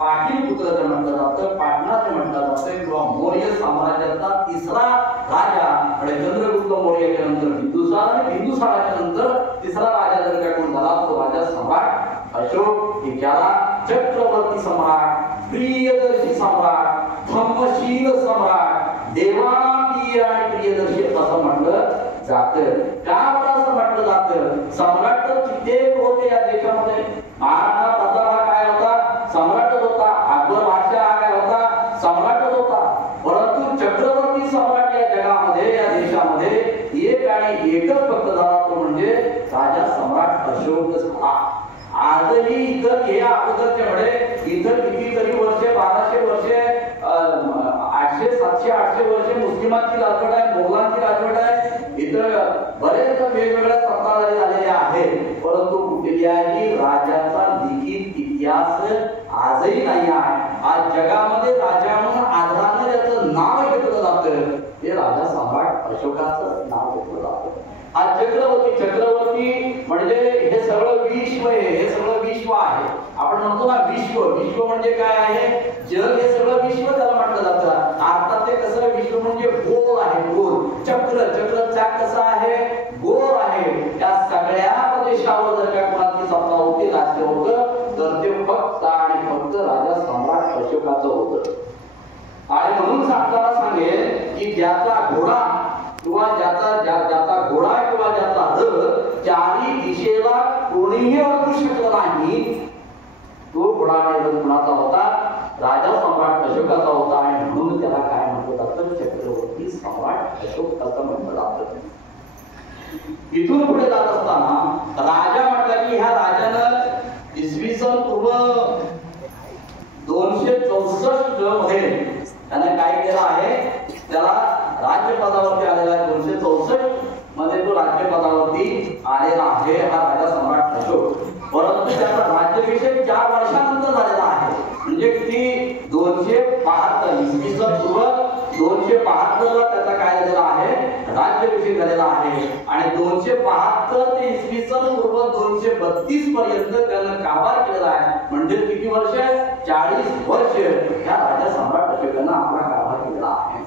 पाटील पुत्राचं म्हटलं जातं, पाटणाचं म्हटलं जातं किंवा मौर्य साम्राज्याचा तिसरा राजा म्हणजे चंद्रगुप्त मौर्याच्या नंतर बिंदुसार आणि बिंदुसाराच्या नंतर तिसरा राजा जर का कोण झाला तो राजा सम्राट अशोक. ज्याला चक्रवर्ती सम्राट, प्रियदर्शी सम्राट, धम्मशील सम्राट, देवाना प्रिय आणि प्रियदर्शी असं म्हटलं जातं. का बरं असं म्हटलं जातं? सम्राट तर कित्येक होते या देशामध्ये. महाराणा प्रताप हा काय होता, सम्राटच होता. अकबर बादशाह हा काय होता, सम्राटच होता. परंतु चक्रवर्ती सम्राट या जगामध्ये या देशामध्ये एक आणि एकच फक्त झाला तो म्हणजे राजा सम्राट अशोक झाला. आजही इतर हे अगोदरच्या मध्ये इतर कितीतरी वर्षे 1200 वर्षे 800 700 800 वर्षे मुस्लिमांची राजवट आहे, मोगलांची राजवट आहे, इतर बरेच वेगवेगळ्या सत्ताधारी झालेले आहेत. परंतु कुठल्याही राजाचा लिखित इतिहास आजही नाही आहे. आज जगामध्ये राजा म्हणून आदराने ज्याचं नाव घेतलं जातं ते राजा सम्राट अशोकाचं नाव घेतलं जातं. आज चक्रवर्ती म्हणजे हे सगळं विश्व आहे, हे सगळं विश्व विश्व आहे. आपण म्हणतो ना विश्व, विश्व म्हणजे काय आहे? जग हे सगळं विश्व त्याला म्हटलं जातं. अर्थात ते कसं विश्व म्हणजे गोल आहे, गोल चक्र, चक्र चाक कसं आहे? गोल आहे. त्या सगळ्या प्रदेशावर जर का कोणाची सत्ता होती, राज्य होतं, तर ते फक्त आणि फक्त राजा सम्राट अशोकाचं होतं. आणि म्हणून आपल्याला सांगेल की ज्याचा घोडा किंवा ज्याचा घोडा किंवा ज्याचा रथ चारी दिशेला कोणीही अडकू शकलं नाही, तो घोडा आणि रथ कुणाचा होता? राजा सम्राट अशोकाचा होता. आणि म्हणून त्याला काय म्हटलं जातं? चक्रवर्ती सम्राट अशोक असं म्हटलं जातं. इथून पुढे जात असताना राजा म्हटलं की ह्या राजानं इसवी सन पूर्व 264 मध्ये त्याने काय केलं आहे? त्याला राज्यपदावरती आलेला आहे. 264 मध्ये तो राज्यपदावरती आलेला आहे हा राजा सम्राट अशोक. परंतु त्याचा राज्याभिषेक 4 वर्षानंतर झालेला आहे. म्हणजे किती? 272 इसवी सन पूर्व 272 ला त्याचा काय झालेला आहे? राज्याभिषेक झालेला आहे. आणि 272 ते इसवी सन पूर्व 232 पर्यंत त्यानं कारभार केलेला आहे. म्हणजे किती वर्ष? 40 वर्ष या राजा सम्राट अशोकानं आपला कारभार केलेला आहे.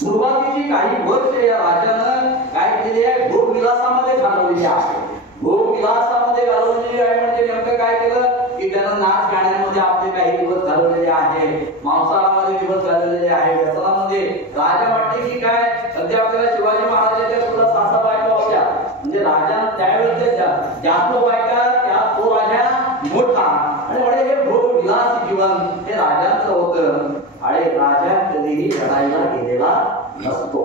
सुरुवातीची काही वर्ष या राजानं काय केले आहे? भोगविलासामध्ये घालवलेली आहे. भोगविलासामध्ये घालवलेली आहे म्हणजे नेमकं काय केलं की त्यानं नाच गाण्यांमध्ये आपले काही दिवस घालवलेले आहे, मांसाहारामध्ये दिवस घालवलेले आहे, व्यसनामध्ये. राजा म्हटले की काय, सध्या आपल्याला शिवाजी महाराजांच्या सुद्धा 6 बायका होत्या. म्हणजे राजा त्यावेळेच्या जास्त बायका त्या तो राजा मोठा. आणि म्हणजे हे भोगविलास जीवन हे राजांचं होतं. आणि राजा कधीही लढायला गेलेला नसतो.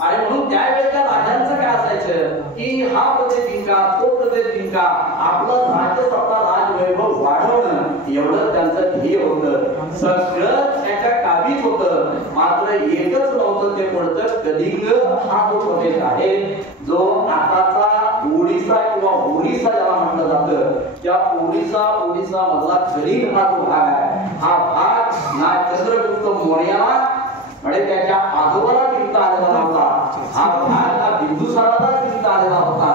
आणि म्हणून त्यावेळेच्या राजांचं काय असायचं की हा प्रदेश जिंका, तो प्रदेश जिंका, आपलं राज्यसत्ता राजवैभव वाढवणं एवढं त्यांचं ध्येय होतं. सगळं त्याच्या काबीज होतं. मात्र एकच नव्हतं, ते कोणतं? कलिंग हा जो प्रदेश आहे, जो आताचा ओडिसा किंवा ओरिसा ज्याला म्हटलं जातं, त्या ओडिसा मधला कलिंग हा जो भाग आहे, हा भाग ना चंद्रगुप्त मौर्याला म्हणजे त्याच्या आजोबाला जिंकता आलेला नव्हता. हा भाग हा बिंदुसाराला जिंकता आलेला होता.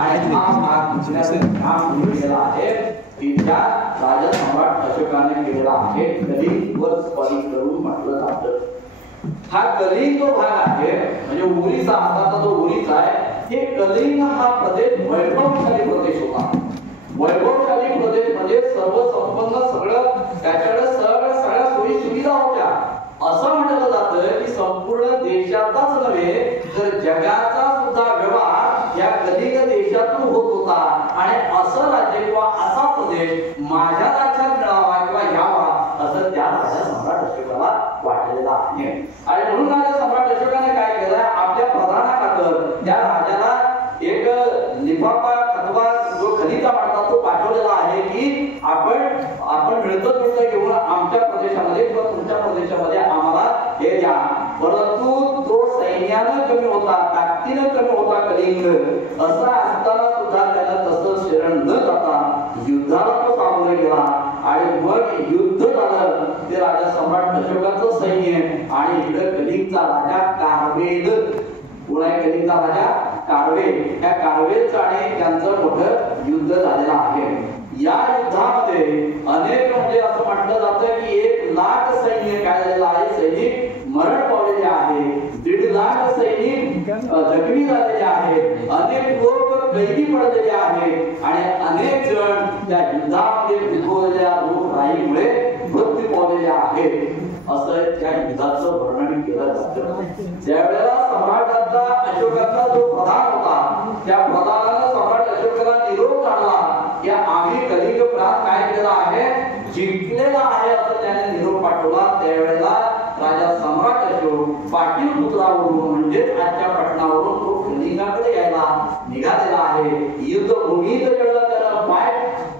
आणि हा भाग जिंकण्याचं काम केलेला आहे की त्या राजा सम्राट अशोकाने केलेला आहे. कलिंग वर स्पर्श करून म्हटलं जातं. हा कलिंग जो भाग आहे म्हणजे ओरिसा, आता जो ओरिसा आहे, हे कलिंग हा प्रदेश वैभवशाली प्रदेश होता. वैभवशाली प्रदेश म्हणजे सर्व संपन्न, सगळं त्याच्याकडे सगळ्या सोयी सुविधा होत्या. असं म्हटलं जातं की संपूर्ण देशाचाच नव्हे तर जगाचा सुद्धा व्यवहार या कलिंग देशातून होत होता. आणि असं राज्य किंवा असा प्रदेश माझ्या राज्यात मिळावा किंवा यावा असं त्या राजा सम्राट अशोकाला वाटलेलं आहे. आणि म्हणून राजा सम्राट अशोकाने काय केलं? आपल्या प्रधानाखातर त्या राजाला एक लिफाफा खतवा जो खनिजा म्हणतात तो पाठवलेला आहे की आपण मिळतं घेऊन आमच्या प्रदेशामध्ये किंवा तुमच्या प्रदेशामध्ये आम्हाला हे द्या. परंतु तो सैन्यानं कमी होता, ताकदीनं कमी होता कलिंग. असं असताना सुद्धा त्याला तसं शरण न जाता युद्धाला तो सामोरे गेला. आणि मग युद्ध झालं. ते राजा सम्राट अशोकाचं सैन्य आणि इकडे कलिंगचा राजा कारवेल. पुन्हा कलिंगचा राजा कारवेल, त्या कारवेलचं आणि त्यांचं मोठं युद्ध झालेलं आहे. या युद्धामध्ये अनेक म्हणजे असं म्हटलं जातं की 1 लाख सैन्य काय झालेलं आहे, सैनिक मरण पावलेले आहे. 1.5 लाख सैनिक जखमी झालेले आहेत. अनेक लोक कैदी पडलेले आहेत. आणि अनेक जण त्या युद्धामध्ये उद्भवलेल्या रोगराईमुळे मृत्यू पावलेले आहेत. असं त्या युद्धाचं वर्णन केलं जातं. ज्यावेळेला सम्राटाचा अशोकाचा जो प्रधान होता, त्या प्रधानानं सम्राट अशोकाला निरोप काढला की आम्ही कलिंग प्रांत काय केलेला आहे, जिंकलेला आहे असं त्याने निरोप पाठवला. त्यावेळेला राजा सम्राट अशोक पाटलीपुत्रावरून म्हणजे आजच्या पटनावरून तो कलिंगाकडे यायला निघालेला आहे. युद्धभूमीत ज्यावेळेला त्यानं पाय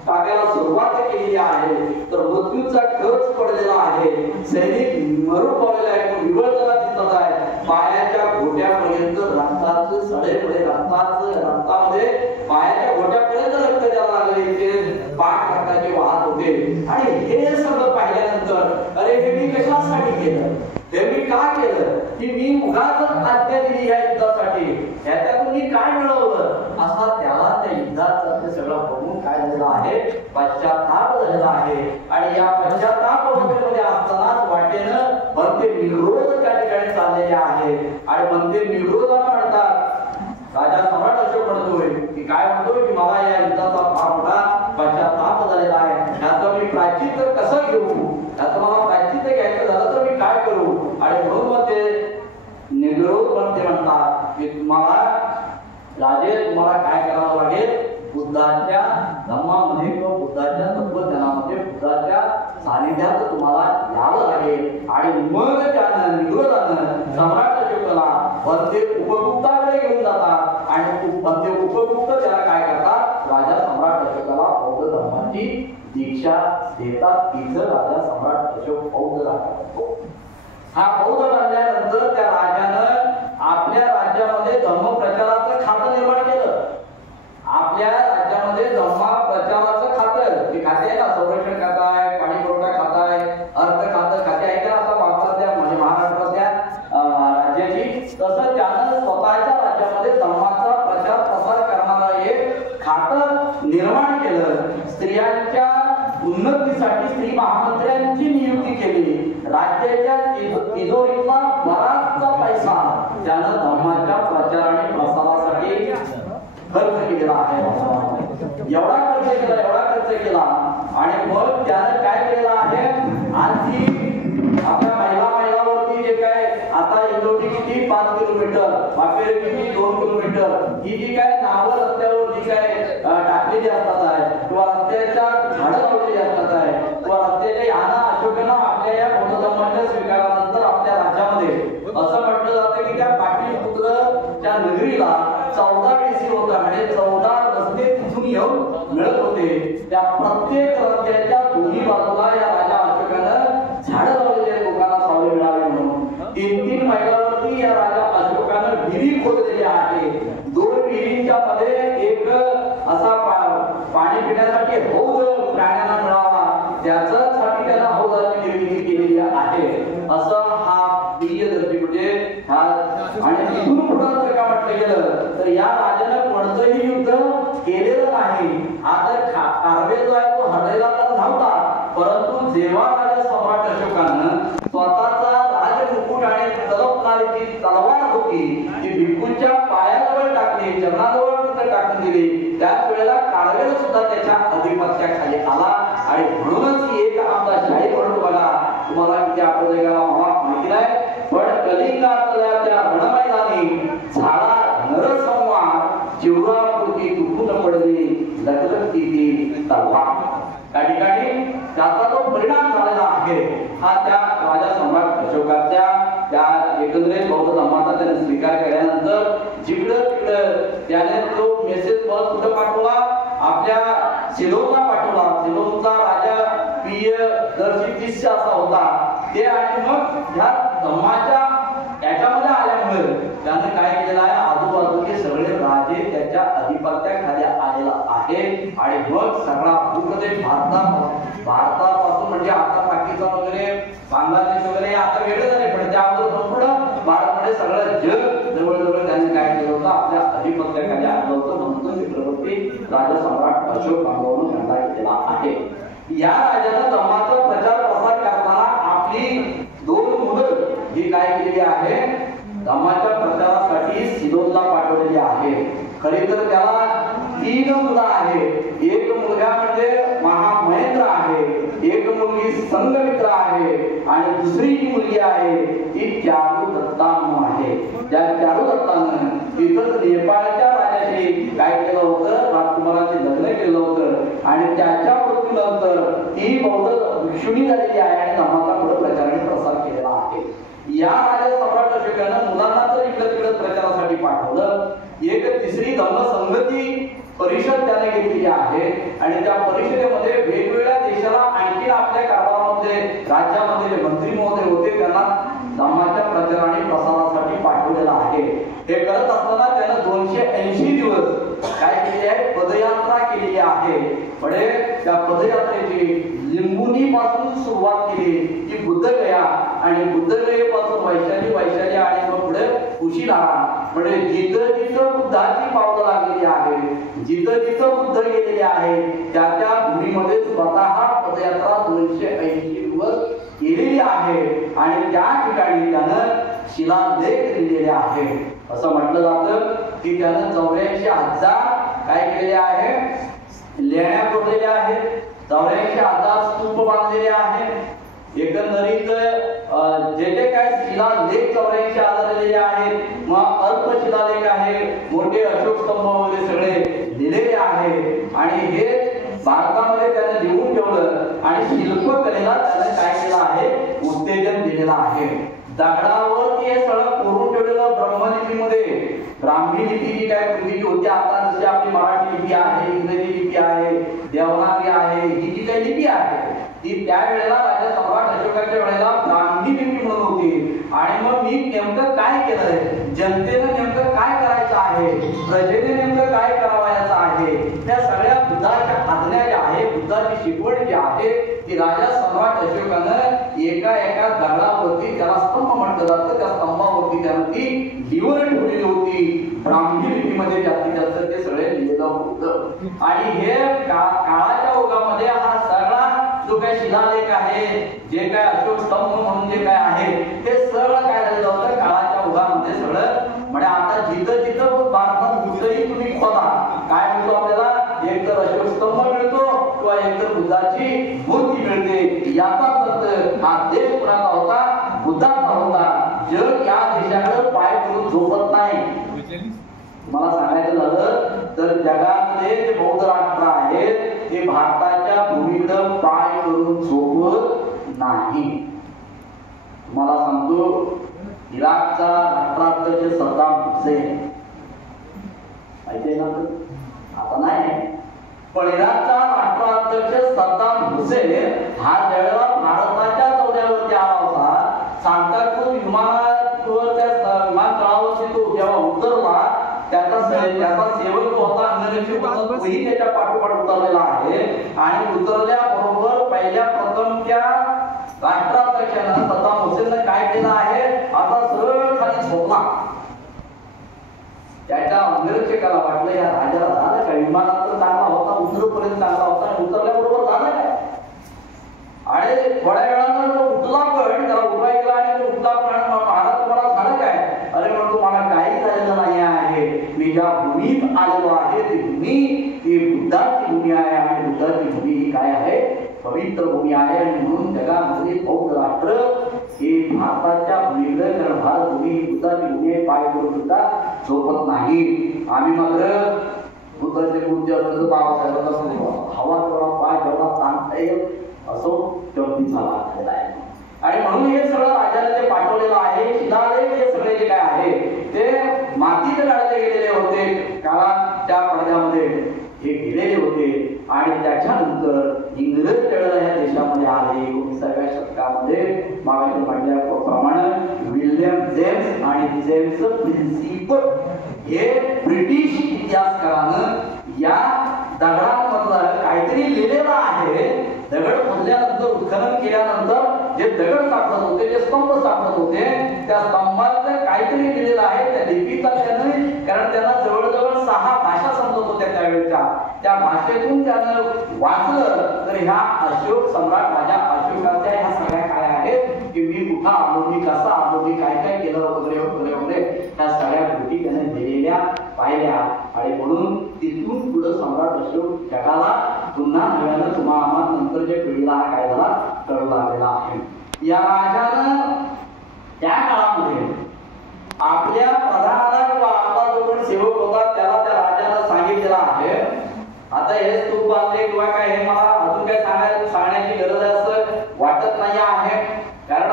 टाकायला सुरुवात केलेली आहे तर मृत्यूचा खच पडलेला आहे. सैनिक मरून पावलेला आहे, पण विवळताना दिसत आहे. पायाच्या घोट्यापर्यंत रक्ताचे सडे पडे, रक्तामध्ये पायाच्या घोट्यापर्यंत रक्त द्यायला लागले. ते पाठ रक्ताचे वाहत होते. आणि हे सगळं पाहिल्यानंतर अरे हे मी कशासाठी केलं, हे मी का केलं की मी उगाच आज्ञा दिली या युद्धासाठी, ह्याच्यातून मी काय मिळवलं असा त्याला त्या युद्धाचा ते सगळं बघून काय झालेलं आहे, पश्चाताप झालेला आहे. आणि या पश्चाताप मध्ये असतानाच वाटेनं बनते निरोध त्या ठिकाणी चाललेले आहेत. आणि बनते निरोधाला म्हणतात, राजा सम्राट अशोक म्हणतोय की काय म्हणतोय की मला या युद्धाचा फार मोठा पश्चाताप झालेला आहे, याचं मी प्रायश्चित्त कसं घेऊ, याचं मला प्रायश्चित्त घ्यायचं झालं तर मी काय करू. आणि म्हणून मग ते निरोध पण ते म्हणतात की तुम्हाला राजे तुम्हाला काय करावं लागेल, बुद्धाच्या धम्मामध्ये किंवा बुद्धाच्या तत्वज्ञानामध्ये बुद्धाच्या सानिध्यात तुम्हाला यावं लागेल. आणि मग त्यानं निरोधानं सम्राट अशोकाला वंदे उपगुप्ताकडे घेऊन जातात. आणि वंदे उपगुप्त त्याला काय करतात, राजा सम्राट अशोकाला बौद्ध धर्माची दीक्षा देतात. तिचं राजा सम्राट अशोक बौद्ध राजा बनतो. हा बौद्ध बनल्यानंतर त्या राजानं आपल्या राज्यामध्ये धर्म प्रचाराचं खातं निर्माण केलं. आपल्या राज्यामध्ये धम्मा प्रचाराचं खातं, ते खाते आहे ना, संरक्षण खातं आहे, पाणी पुरवठा खातं आहे, अर्थ खाते आहे का आता भारतातल्या म्हणजे महाराष्ट्रातल्या राज्याची. तसं त्यानं स्वतःच्या राज्यामध्ये धर्माचा प्रचार प्रसार करणारा एक खातं निर्माण केलं. स्त्रियांच्या उन्नतीसाठी स्त्री महामंत्र्यांची नियुक्ती केली. राज्याच्या तिजोरीतला बराचसा पैसा त्यानं धर्माच्या प्रचार आणि प्रसारासाठी खर्च केलेला आहे. एवढा खर्च केला आणि मग त्यानं काय केलेलं आहे, आणखी आपल्या महिलावरती जे काय आता इंदोरी किती 5 किलोमीटर, वापेर किती 2 किलोमीटर, ही जी काय नावं रस्त्यावर जी काय टाकलेली असतात आहे किंवा रस्त्याच्या झाडं लावलेली असतात आहे किंवा रस्त्याच्या याना अशोकानं आपल्या या बौद्ध धर्माच्या स्वीकारानंतर आपल्या राज्यामध्ये असं म्हटलं जातं की त्या पाटलीपुत्रच्या नगरीला 14 DC होता, म्हणजे 14 रस्ते तिथून येऊन मिळत होते. त्या प्रत्येक रस्त्याच्या दोन्ही बाजूला या राजा अशोकानं झाडं लावलेले लोकांना सावली मिळावी म्हणून 3-3 मैलावरती या राजा अशोकानं विहिरी खोदलेली आहे. 2 विहिरींच्या मध्ये एक असा पाणी पिण्यासाठी हौद प्राण्यांना मिळावा, त्याच्यासाठी त्याला हौदाची निर्मिती केलेली आहे. असं हा प्रियदर्शी म्हणजे हा. आणि तिथून पुढे जर का म्हटलं गेलं तर या राजानं कोणतंही युद्ध केलेलं नाही. आता कारवे जो आहे तो हरलेला तर नव्हता, परंतु जेव्हा राजा सम्राट अशोकानं स्वतःचा राजमुकुट आणि तलपणारी जी तलवार होती ती भिक्खूंच्या पायाजवळ टाकली, चरणाजवळ टाकून दिली, त्याच वेळेला कारवेल सुद्धा त्याच्या अधिपत्याखाली आला. आणि म्हणूनच एक आपला शाही म्हणून बघा, तुम्हाला किती आठवतंय का मला माहिती नाही, पण कलिंगातल्या त्या रणमैदानी झाला नरसंवार, जीवरापुरती तुटून पडली लखलखती ती तलवार. त्या ठिकाणी त्याचा तो परिणाम झालेला आहे. हा त्या राजा सम्राट अशोकाच्या त्या एकंदरीत बौद्ध धर्माचा त्याने स्वीकार केल्यानंतर जिकडं तिकडं त्याने तो मेसेज कुठं पाठवला, आपल्या सिलोनला पाठवला. सिलोनचा राजा प्रियदर्शी असा होता ते. आणि मग ह्या धर्माच्या याच्यामध्ये आल्यामुळे त्याने काय केलेलं आहे, आजूबाजूचे सगळे राजे त्याच्या अधिपत्याखाली आलेला आहे. आणि मग सगळा भूप्रदेश भारतापासून म्हणजे आता पाकिस्तान वगैरे, बांगलादेश वगैरे आता वेगळे झाले, पण त्याबद्दल संपूर्ण भारतमध्ये सगळं जग जवळजवळ त्यांनी काय केलं होतं, आपल्या अधिपत्याखाली आणलं होतं. म्हणून चक्रवर्ती राजा सम्राट अशोक म्हणून त्यांना केलेला आहे. या राजानं धर्माचा प्रचार प्रसार करताना आपली 2 मुलं ही काय केलेली आहे, धर्माच्या प्रचारासाठी सिलोनला पाठवलेली आहे. खरी तर त्याला 3 मुलं आहेत. एक मुलगा म्हणजे महामहेंद्र आहे, एक मुलगी संघमित्र आहे आणि दुसरी जी मुलगी आहे ती चारुदत्ता आहे. त्या चारुदत्तानं तिथंच नेपाळच्या राजाशी काय केलं होतं, राजकुमाराचे लग्न केलं होतं. आणि त्याच्या मृत्यूनंतर ती बौद्ध भिक्षुणी झालेली आहे आणि धर्माचा पुढे प्रचार आणि प्रसार केलेला आहे. या राजा सम्राट अशोकानं मुलांना तर इकडे तिकडे प्रचारासाठी पाठवलं. एक 3री धम्म संगती परिषद त्याने घेतलेली आहे आणि त्या परिषदेमध्ये वेगवेगळ्या देशाला आणखी आपल्या कारभारामध्ये राज्यामध्ये जे मंत्री महोदय होते त्यांना धर्माच्या प्रचार आणि प्रसारासाठी पाठवलेलं आहे. हे करत असताना त्यानं 280 दिवस काय केलेली आहे, पदयात्रा केलेली आहे. म्हणजे त्या पदयात्रेची लिंबुनी पासून सुरुवात केली की बुद्धगया, आणि बुद्धगयेपासून वैशाली, वैशाली आणि मग पुढे कुशीधारा. म्हणजे जिथं जिथं बुद्धाची पावलं लागलेली आहे, जिथं जिथं बुद्ध गेलेले आहे, त्या त्या भूमीमध्ये स्वतः पदयात्रा 280 दिवस केलेली आहे. आणि त्या ठिकाणी त्यानं शिलालेख लिहिलेले आहे. असं म्हटलं जातं की त्यानं 84,000 काय केलेले आहे, लेण्या कोरलेल्या आहेत, 84,000 स्तूप बांधलेले आहेत. एकंदरीत जे जे काय शिलालेख 84,000 लिहिलेले आहेत, मग अल्पशिलालेख आहे, मोठे अशोक स्तंभ वगैरे सगळे लिहिलेले आहे. आणि हे भारतामध्ये त्याने लिहून ठेवलं आणि शिल्पकलेला त्याने काय केलं आहे, उत्तेजन दिलेलं आहे. दगडावरती हे सगळं कोरून ठेवलेलं ब्रह्मलिपीमध्ये, ब्राह्मी लिपी जी काय पूर्वी होती, आता जशी आपली मराठी लिपी आहे, इंग्रजी लिपी आहे, देवनागरी आहे, ही जी काही लिपी आहे ती त्यावेळेला राजा सम्राट अशोकाच्या वेळेला ब्राह्मी लिपी म्हणून होती. आणि मग मी नेमकं काय केलंय, जनतेनं नेमकं काय करायचं आहे, प्रजेने नेमकं काय करावयाचं आहे, त्या सगळ्या बुद्धाच्या आज्ञा ज्या आहे, बुद्धाची शिकवण जी आहे ती राजा सम्राट अशोकानं एका एका दगडावरती, त्याला स्तंभ म्हटलं जातं, त्या स्तंभावरती त्यानं ती लिहून ठेवलेली होती. ब्राह्मी लिपीमध्ये जास्तीत जास्त ते सगळे लिहिलं होतं. आणि हे काळाच्या ओघामध्ये हा सगळा जो काही शिलालेख आहे, जे काय अशोक स्तंभ म्हणून जे काय आहे, ते सगळं काय झालं होतं काळाच्या ओघामध्ये सगळं. म्हणजे आता जिथं जिथं भारतात कुठेही तुम्ही खोदा, काय मिळतो आपल्याला, एक तर अशोक स्तंभ मिळतो किंवा एक तर बुद्धाची मूर्ती मिळते. याचा अर्थ हा देश कुणाचा होता, बुद्धाचा होता. जग या देशाकडे पाय करून झोपत नाही. मला सांगायचं झालं तर जगातले जे बौद्ध राष्ट्र आहेत ते भारताच्या भूमीकडे पाय करून झोपत नाही. तुम्हाला सांगतो, इराकचा राष्ट्राध्यक्ष सद्दाम हुसेन, माहिती आहे ना, आता नाही, पण इराकचा राष्ट्राध्यक्ष सद्दाम हुसेन हा ज्यावेळेला भारताच्या दौऱ्यावरती आला होता, सांताक्रूज विमानावर त्या विमानतळावरती तो जेव्हा उतरला, त्याचा सेवक होता अंगरक्षक होता, तोही त्याच्या पाठोपाठ उतरलेला आहे. आणि उतरल्याबरोबर पहिल्या प्रथम त्या राष्ट्राध्यक्षानं सद्दाम हुसेननं काय केलं आहे, आता सरळ खाली झोपला. त्याच्या अंगरक्षकाला वाटलं या राजाला झालं काय, विमानात तर चांगला होता, उतरपर्यंत चांगला होता, आणि उतरल्याबरोबर झालं काय. आणि थोड्या वेळानं तो उठला, पण त्याला उभा गेला आणि तो उठला, पण महाराज तुम्हाला झालं काय, अरे म्हणतो मला काही झालेलं नाही आहे, मी ज्या भूमीत आलेलो आहे ती भूमी ही बुद्धाची भूमी आहे. आणि बुद्धाची भूमी ही काय आहे, पवित्र भूमी आहे. आणि म्हणून जगामध्ये बौद्ध राष्ट्र हे भारताच्या भूमीकडे, कारण भारत भूमी ही बुद्धाची भूमी आहे, पाय करून सुद्धा झोपत नाही. आम्ही मात्र बुद्धाचे मूर्ती असं बाबासाहेबांना हवा तेवढा पाय तेवढा ताणता येईल असो गमतीचा झाला आहे. आणि म्हणून हे सगळं राजाने जे पाठवलेलं आहे, शिलालेख हे सगळे जे काय आहे ते मातीत काढले गेलेले होते, काळात त्या पडद्यामध्ये हे गेलेले होते. आणि त्याच्यानंतर इंग्रज त्यावेळेला या देशामध्ये आले 19व्या शतकामध्ये. मागाशी म्हटल्याप्रमाणे विल्यम जेम्स आणि जेम्स प्रिन्सिप हे ब्रिटिश इतिहासकारानं या दगडांमधलं काहीतरी लिहिलेलं आहे. दगड खोदल्यानंतर, उत्खनन केल्यानंतर जे दगड सापडत होते, जे स्तंभ सापडत होते, त्या स्तंभात काहीतरी लिहिलेलं आहे त्या लिपीचा त्याने, कारण त्यांना जवळजवळ 6 भाषा समजत होत्या त्यावेळेच्या. त्या भाषेतून त्यानं वाचलं तर ह्या अशोक सम्राट राजा अशोकाच्या ह्या सगळ्या काय आहेत की मी कुठं आलो, मी कसा आलो, मी काय काय केलं वगैरे वगैरे वगैरे, त्या सगळ्या गोष्टी त्याने दिलेल्या पाहिल्या. आणि म्हणून तिथून पुढे सम्राट अशोक जगाला पुन्हा नव्यानं तुम्हाला नंतरच्या पिढीला काय झाला कळू लागलेला आहे. या राजानं त्या काळामध्ये आपल्या प्रधानाला किंवा आपला जो कोण सेवक होता त्याला त्या राजाला सांगितलेलं आहे, आता हे स्तूप बांधले किंवा काय हे मला अजून काय सांगण्याची गरज आहे असं वाटत नाही आहे. कारण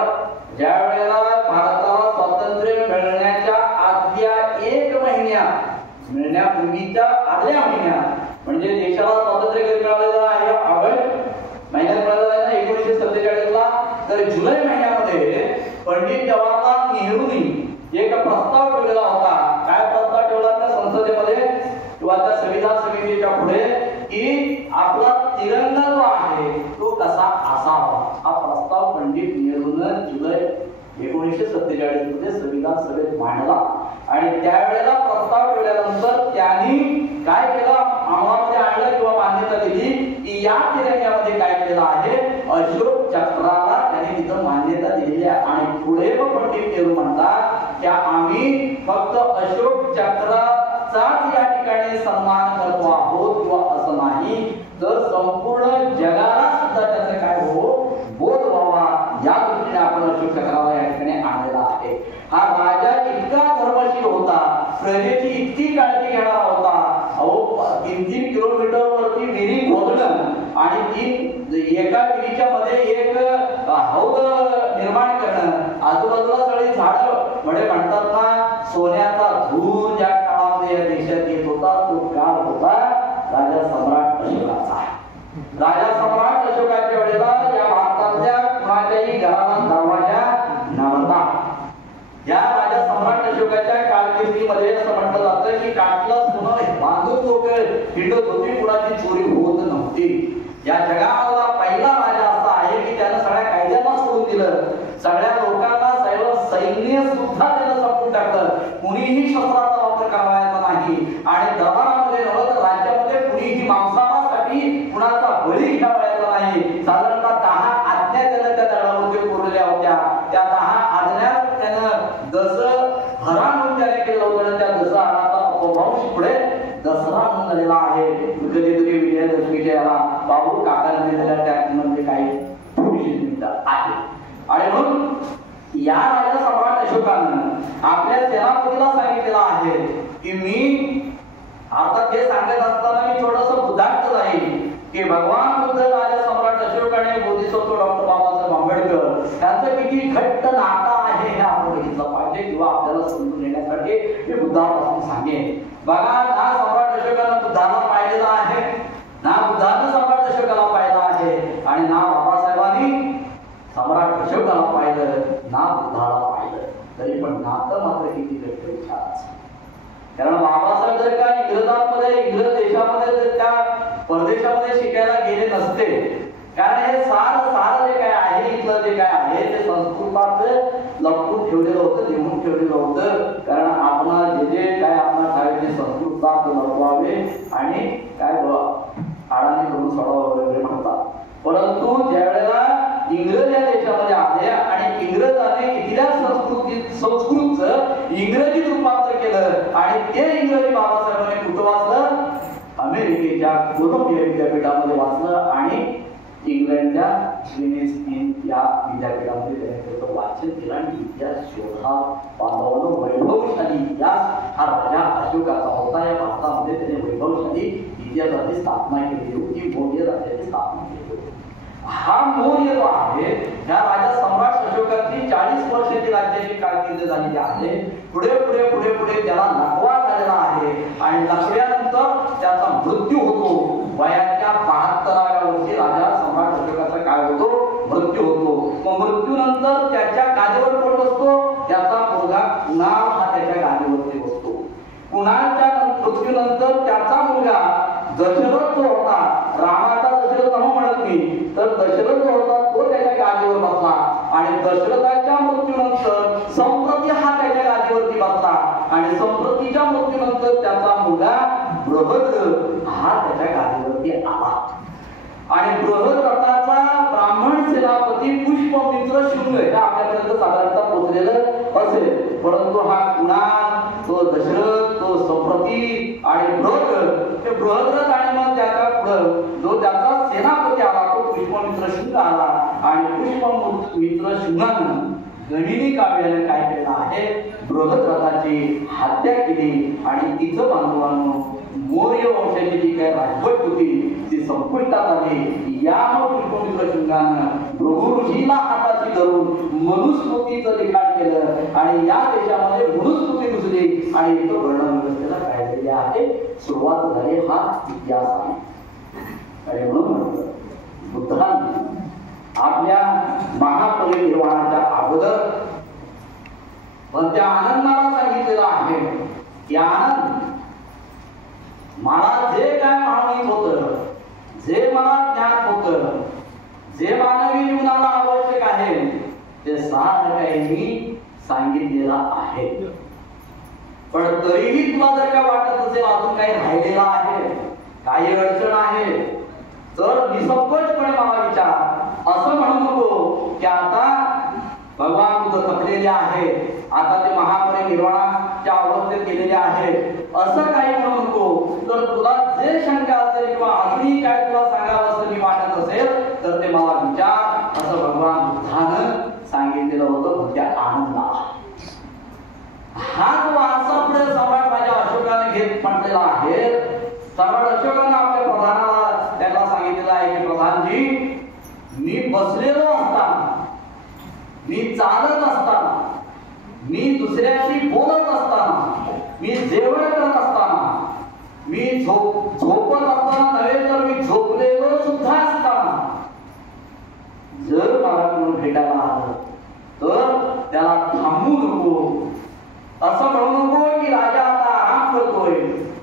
ज्या वेळेला भारताला स्वातंत्र्य मिळण्याच्या आदल्या 1 महिन्यात, मिळण्यापूर्वीच्या आदल्या महिन्यात, म्हणजे देशाला स्वातंत्र्य कधी मिळालेलं आहे, ऑगस्ट महिन्यात मिळालेलं आहे ना 1947 ला. तर जुलै महिन्यामध्ये पंडित जवाहरलाल नेहरूंनी एक प्रस्ताव ठेवलेला होता. काय प्रस्ताव ठेवला त्या संसदेमध्ये, किंवा त्या संविधान समितीच्या पुढे की आपला तिरंगा जो आहे तो कसा असावा हा प्रस्ताव पंडित नेहरूनं जुलै 1947 मध्ये संविधान सभेत मांडला. आणि त्यावेळेला प्रस्ताव ठेवल्यानंतर त्यांनी काय केलं, अंमलामध्ये आणलं किंवा मान्यता दिली की या तिरंग्यामध्ये काय केलं आहे, अशोक चक्राला त्यांनी तिथं मान्यता दिलेली आहे. आणि पुढे पंडित नेहरू म्हणतात की आम्ही फक्त अशोक चक्राचाच या ठिकाणी सन्मान करतो आहोत किंवा असं नाही, तर संपूर्ण जगाला सुद्धा त्याचं काय हो बोध व्हावा या दृष्टीने आपण अशोक चक्राला या ठिकाणी आणलेला आहे. हा राजा इतका धर्मशील होता, प्रजेची इतकी काळजी घेणारा होता. अहो 3-3 किलोमीटर वरती विहिरी खोदणं आणि एका विहिरीच्या मध्ये एक हौद निर्माण करणं, आजूबाजूला सगळी झाडं म्हणजे म्हणतात ना सोन्याचा धूर ज्या काळामध्ये या देशात येत होता तो काळ होता राजा सम्राट अशोकाचा. राजा सम्राट अशोकाच्या वेळेला या भारतातल्या कुणाच्याही घराला दरवाजा नव्हता. या राजा सम्राट अशोकाच्या कारकिर्दीमध्ये असं म्हटलं जातं की काटला सोनं बांधून लोक हिंडत होती, कुणाची चोरी होत नव्हती. या जगाला पहिला राजा असा आहे की त्यानं सगळ्या कायद्यांना सोडून दिलं, सगळ्या लोकांना सैन्य सुद्धा त्यानं संपवून टाकलं, कुणीही शस्त्राचा वापर करायचा नाही. आणि दरबारामध्ये नव्हतं तर राज्यामध्ये कुणीही मांसाहारासाठी कुणाचा बळी घ्यावायचा नाही. साधारणतः 10 आज्ञा त्यानं त्या दरबारामध्ये कोरलेल्या होत्या. त्या 10 आज्ञा त्यानं जसं हरण म्हणून त्याने केलं होतं, त्या दसराचा अपभ्रंश पुढे दसरा म्हणून झालेला आहे. कधीतरी विजयादशमीच्या याला बाबू काकांनी दिलेल्या त्यामध्ये काही थोडीशी मिळतात आहे. आणि म्हणून या राजा सम्राट अशोकानं आपल्या सेनापतीला सांगितलेलं आहे की मी अर्थात हे सांगत असताना मी थोडंसं बुद्धाक्त जाईल की भगवान बुद्ध, राजा सम्राट अशोक आणि बोधिसत्व डॉक्टर बाबासाहेब आंबेडकर यांचं किती घट्ट नातं आहे हे आपण बघितलं पाहिजे किंवा आपल्याला समजून घेण्यासाठी मी बुद्धापासून सांगेन. बघा, ना सम्राट अशोकानं बुद्धाला पाहिलेलं आहे, ना बुद्धानं सम्राट अशोकाला पाहिलं आहे, आणि ना बाबासाहेबांनी सम्राट अशोकाला पाहिलं, ना बुद्धाला पाहिलं. तरी पण नातं मात्र किती घट्ट विचारायचं. कारण बाबासाहेब जर का इंग्रजांमध्ये, इंग्रज देशामध्ये जर त्या परदेशामध्ये शिकायला गेले नसते, कारण हे सार जे काय आहे, इथलं जे काय आहे ते संस्कृतात लपवून ठेवलेलं होतं, लिहून ठेवलेलं होतं. कारण आपण जे काय आपण शाळेचे संस्कृतात लपवावे आणि काय आडाने करून सोडावं वगैरे म्हणतात. परंतु ज्यावेळेला इंग्रज या देशामध्ये आले आणि इंग्रजांनी इथल्या संस्कृतचं इंग्रजीत रूपांतर केलं आणि ते इंग्रजी बाबासाहेबांनी कुठं वाचलं, अमेरिकेच्या कोलंबिया विद्यापीठामध्ये वाचलं आणि इंग्लंडच्या या विद्यापीठामध्ये त्याने त्याचं वाचन केलं आणि इतिहास शोधा बांधवानं वैभवशाली इतिहास हा राजा अशोकाचा होता. या भारतामध्ये त्याने वैभवशाली इतिहासाची स्थापना केली होती, मौर्य राज्याची स्थापना केली होती. हा मौर्य जो आहे ह्या राजा सम्राट अशोकाची 40 वर्षाची राज्याची कारकीर्द झालेली आहे. पुढे पुढे पुढे पुढे त्याला लकवा झालेला आहे आणि लकव्यानंतर त्याचा मृत्यू होतो. वयाच्या 72व्या वर्षी राजा सम्राट अशोकाचा काय होतो, मृत्यू होतो. मग मृत्यूनंतर त्याच्या गादीवर कोण बसतो, त्याचा मुलगा कुणाल हा त्याच्या गादीवरती बसतो. कुणालच्या मृत्यूनंतर त्याचा मुलगा दशरथ जो होता, रामाचा दशरथ म्हणत मी, तर दशरथ जो होता तो त्याच्या गादीवर बसला आणि दशरथाच्या मृत्यूनंतर संप्रती हा त्याच्या गादीवरती बसला आणि संप्रतीच्या मृत्यूनंतर त्याचा मुलगा बृहद्र हा त्याच्या गादीवरती आला. आणि बृहद्रथाचा ब्राह्मण सेनापती पुष्पमित्र शुंग हे आपल्यापर्यंत साधारणतः पोहोचलेलं असेल. परंतु हा कुणाल, तो दशरथ, तो संप्रती आणि बृहद्रथ, हे बृहद्रथ आणि मग त्याच्या पुढे जो त्याचा सेनापती आला तो पुष्पमित्र शुंग आला. आणि पुष्पमित्र शुंगानं गनिमी काव्याने काय केलं आहे, बृहद्रथाची हत्या केली आणि तिचं बांधवांनो मौर्य वंशाची जी काही राजवट होती ती संपुष्टात आली. या पुष्पमित्र शुंगानं भृगु ऋषीला हाताशी धरून मनुस्मृतीचं लिखाण केलं आणि या देशामध्ये मनुस्मृती रुजली आणि इथं वर्णव्यवस्थेला काय झाले आहे, सुरुवात झाली. हा इतिहास आहे. आणि म्हणून बुद्धांनी आपल्या महापरिनिर्वाणाच्या अगोदर पण त्या आनंदाला सांगितलेलं आहे की आनंद मला जे काय माहित होतं, जे मला ज्ञात होतं, जे मानवी जीवनाला आवश्यक आहे ते सारं काही मी सांगितलेलं आहे. पण तरीही तुला जर का वाटत असेल अजून काही राहिलेलं आहे, काही अडचण आहे, तर निसंकोचपणे मला विचार. असं म्हणू नको की आता भगवान बुद्ध थकलेले आहे, आता ते महापरिनिर्वाणाच्या अवस्थेत गेलेले आहे, असं काही म्हणू नको. तर तुला जे शंका असेल किंवा अगदी काय तुला सांगावं असं मी वाटत असेल तर ते मला विचार, असं भगवान बुद्धानं सांगितलेलं होतं त्या आनंदाला. हाच वारसा पुढे सम्राट राजा अशोकाने घेत म्हटलेला आहे. सम्राट अशोकाने आपल्या प्रधानाला त्याला सांगितलेलं आहे की प्रधानजी, मी बसलेलो असताना, मी चालत असताना, मी दुसऱ्याशी बोलत असताना, मी जेवण करत असताना, मी झोपत असताना नव्हे तर मी झोपलेलो सुद्धा असताना जर मला कोण भेटायला आलं तर त्याला थांबू नको. असं म्हणू नको की राजा आता आराम करतोय,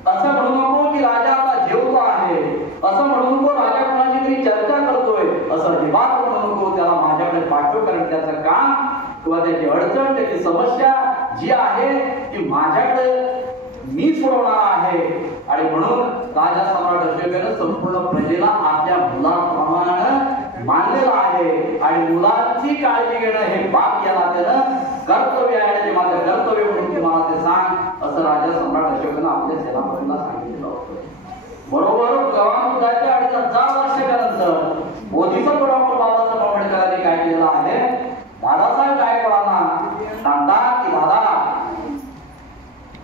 असं म्हणू नको की राजा आता जेवतो आहे, असं म्हणू नको राजा कोणाची तरी चर्चा करतोय, असं अजिबात म्हणू नको. त्याला माझ्याकडे पाठव, कारण त्याचं काम किंवा त्याची अडचण, त्याची समस्या जी आहे ती माझ्याकडे मी सोडवणार आहे. आणि म्हणून राजा सम्राट अशोकाने संपूर्ण प्रजेला आपल्या मुलाप्रमाणे मानलेलं आहे. आणि मुलांची काळजी घेणं हे बाप याला त्यानं कर्तव्य आहे, ते माझं कर्तव्य म्हणून तुम्हाला ते सांग, असं राजा सम्राट अशोकाने आपल्या सेनापतीला सांगितलं होतं. बरोबर भगवान बुद्धाच्या 2500 वर्षानंतर बोधिसत्व डॉक्टर बाबासाहेब आंबेडकरांनी काय केलं आहे, दादासाहेब गायकवाडांना सांगतात की दादा,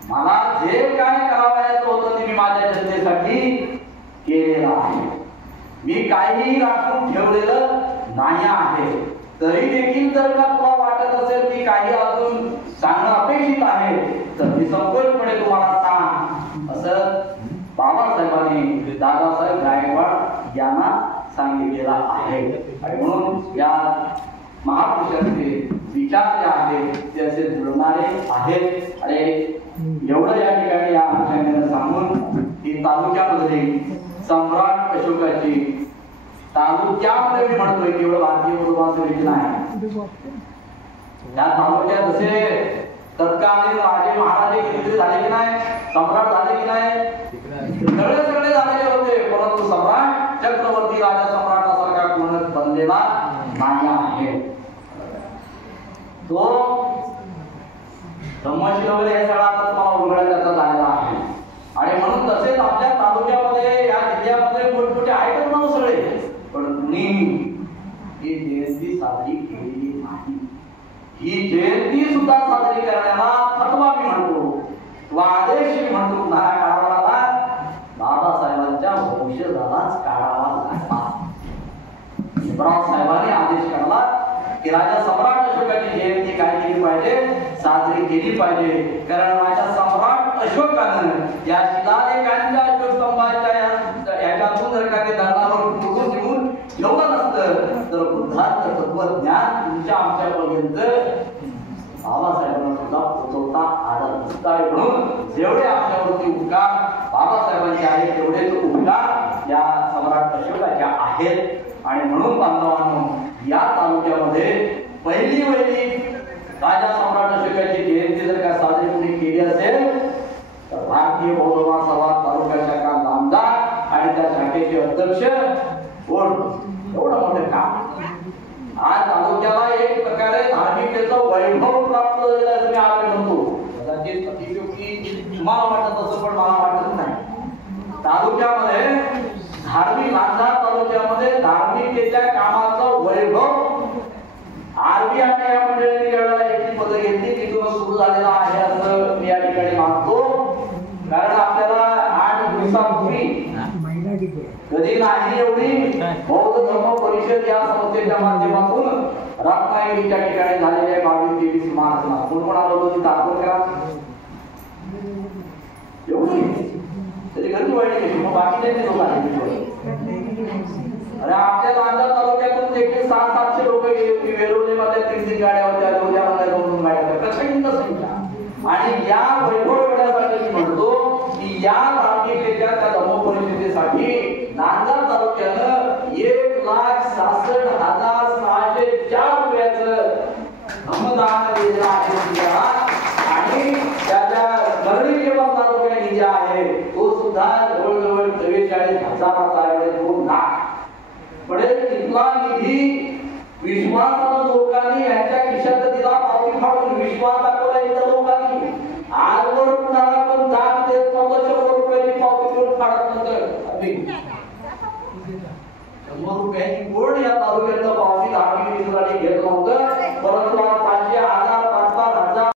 मला जे काय करावयाचं होतं ते मी माझ्या जनतेसाठी केलेलं आहे, मी काही राखून ठेवलेलं नाही आहे. तरी देखील जर का तुला वाटत असेल की काही अजून सांगणं अपेक्षित आहे तर निसंकोचपणे तुम्हाला सांग, असं बाबासाहेबांनी दादासाहेब गायकवाड यांना सांगितलेलं आहे. आणि म्हणून या महापुरुषांचे विचार जे आहेत ते असे जुळणारे आहेत. आणि एवढं या ठिकाणी या अनुषंगाने सांगून ही तालुक्यामधली सम्राट अशोकाची, तालुक्यामध्ये मी म्हणतोय केवळ भारतीय कुटुंबाचे नाही, या तालुक्यात जसे तत्कालीन राजे महाराजे किती झाले की नाही, सम्राट झाले की नाही, सगळे झालेले होते, परंतु सम्राट चक्रवर्ती राजा सम्राटासारखा कोणच बनलेला नाही आहे. तो धम्मशील वगैरे हे सगळा आता तुम्हाला उघडा त्याचा झालेला आहे. आणि म्हणून तसेच आपल्या तालुक्यामध्ये या जिल्ह्यामध्ये मोठमोठे आहेत म्हणून सगळे, पण कुणी ही जयंती साजरी केलेली नाही. ही जयंती सुद्धा साजरी करण्याला फतवा मी म्हणतो किंवा आदेश मी म्हणतो काढावा, बाबासाहेबांच्या वंशजालाच काढावा लागला. भीमराव साहेबांनी आदेश काढला की राजा सम्राट अशोकाची जयंती काय केली पाहिजे, साजरी केली पाहिजे. कारण राजा सम्राट अशोकानं या शिलालेखांच्या अशोकस्तंभाच्या याच्यातून जर का ते दगडावर ठोकून देऊन ठेवलं नसतं तर बुद्धाचं तत्वज्ञान तुमच्या आमच्यापर्यंत बाबासाहेबांना सुद्धा पोहोचवता आलं नसतं. म्हणून जेवढे आपल्यावरती उपकार बाबासाहेबांचे आहेत तेवढेच उपकार या सम्राट अशोकाच्या आहेत. आणि म्हणून बांधवांनो, या तालुक्यामध्ये पहिली राजा सम्राट अशोकाची जयंती जर का साजरी कोणी केली असेल तर भारतीय बौद्ध महासभा तालुका शाखा नामदार आणि त्या शाखेचे अध्यक्ष कोण, एवढं मोठं काम. आज तालुक्याला एक प्रकारे धार्मिकतेचं वैभव प्राप्त झालेलं आहे तुम्ही आपण म्हणतो. कदाचित अतिशयोक्ती तुम्हाला वाटत असं, पण मला वाटत नाही. तालुक्यामध्ये धार्मिक नांदगाव तालुक्यामध्ये धार्मिकतेच्या कामाचं वैभव आरबीआय या मंडळीने ज्यावेळेला एक पद घेतली तिथून सुरू झालेला आहे असं मी या ठिकाणी मानतो. कारण आपल्याला 8 दिवसापूर्वी कधी नाही एवढी बौद्ध धर्म परिषद या संस्थेच्या माध्यमातून रत्नागिरीच्या ठिकाणी झालेल्या 22-23 मार्चला कोण आलो होती दाखवून करा एवढी तरी गर्दी वाढली कशी, मग बाकीचे लोक आले. अरे आपल्या नांदगाव तालुक्यातून देखील 700-700 लोक गेले होते. वेरुळमध्ये 3-3 गाड्या होत्या, लोण्यामध्ये 2-2 गाड्या होत्या, प्रचंड संख्या. आणि या वैभव वेळासाठी मी म्हणतो की या धार्मिकतेच्या अनुदान दिलेलं आहे तिला आणि त्याच्या मरणीचे तालुक्याने जे आहे तो सुद्धा जवळजवळ 44,000 एवढे 2 लाख म्हणजे इथला निधी विश्वासानं लोकांनी यांच्या खिशात दिला पावती फाडून विश्वास दाखवला इथं लोकांनी आजवर कुणाला पण दान देत नव्हतं 100 रुपयाची पावती करून फाडत नव्हतं 100 रुपयाची कोण या तालुक्यातलं पावती 10-20 घेत नव्हतं परंतु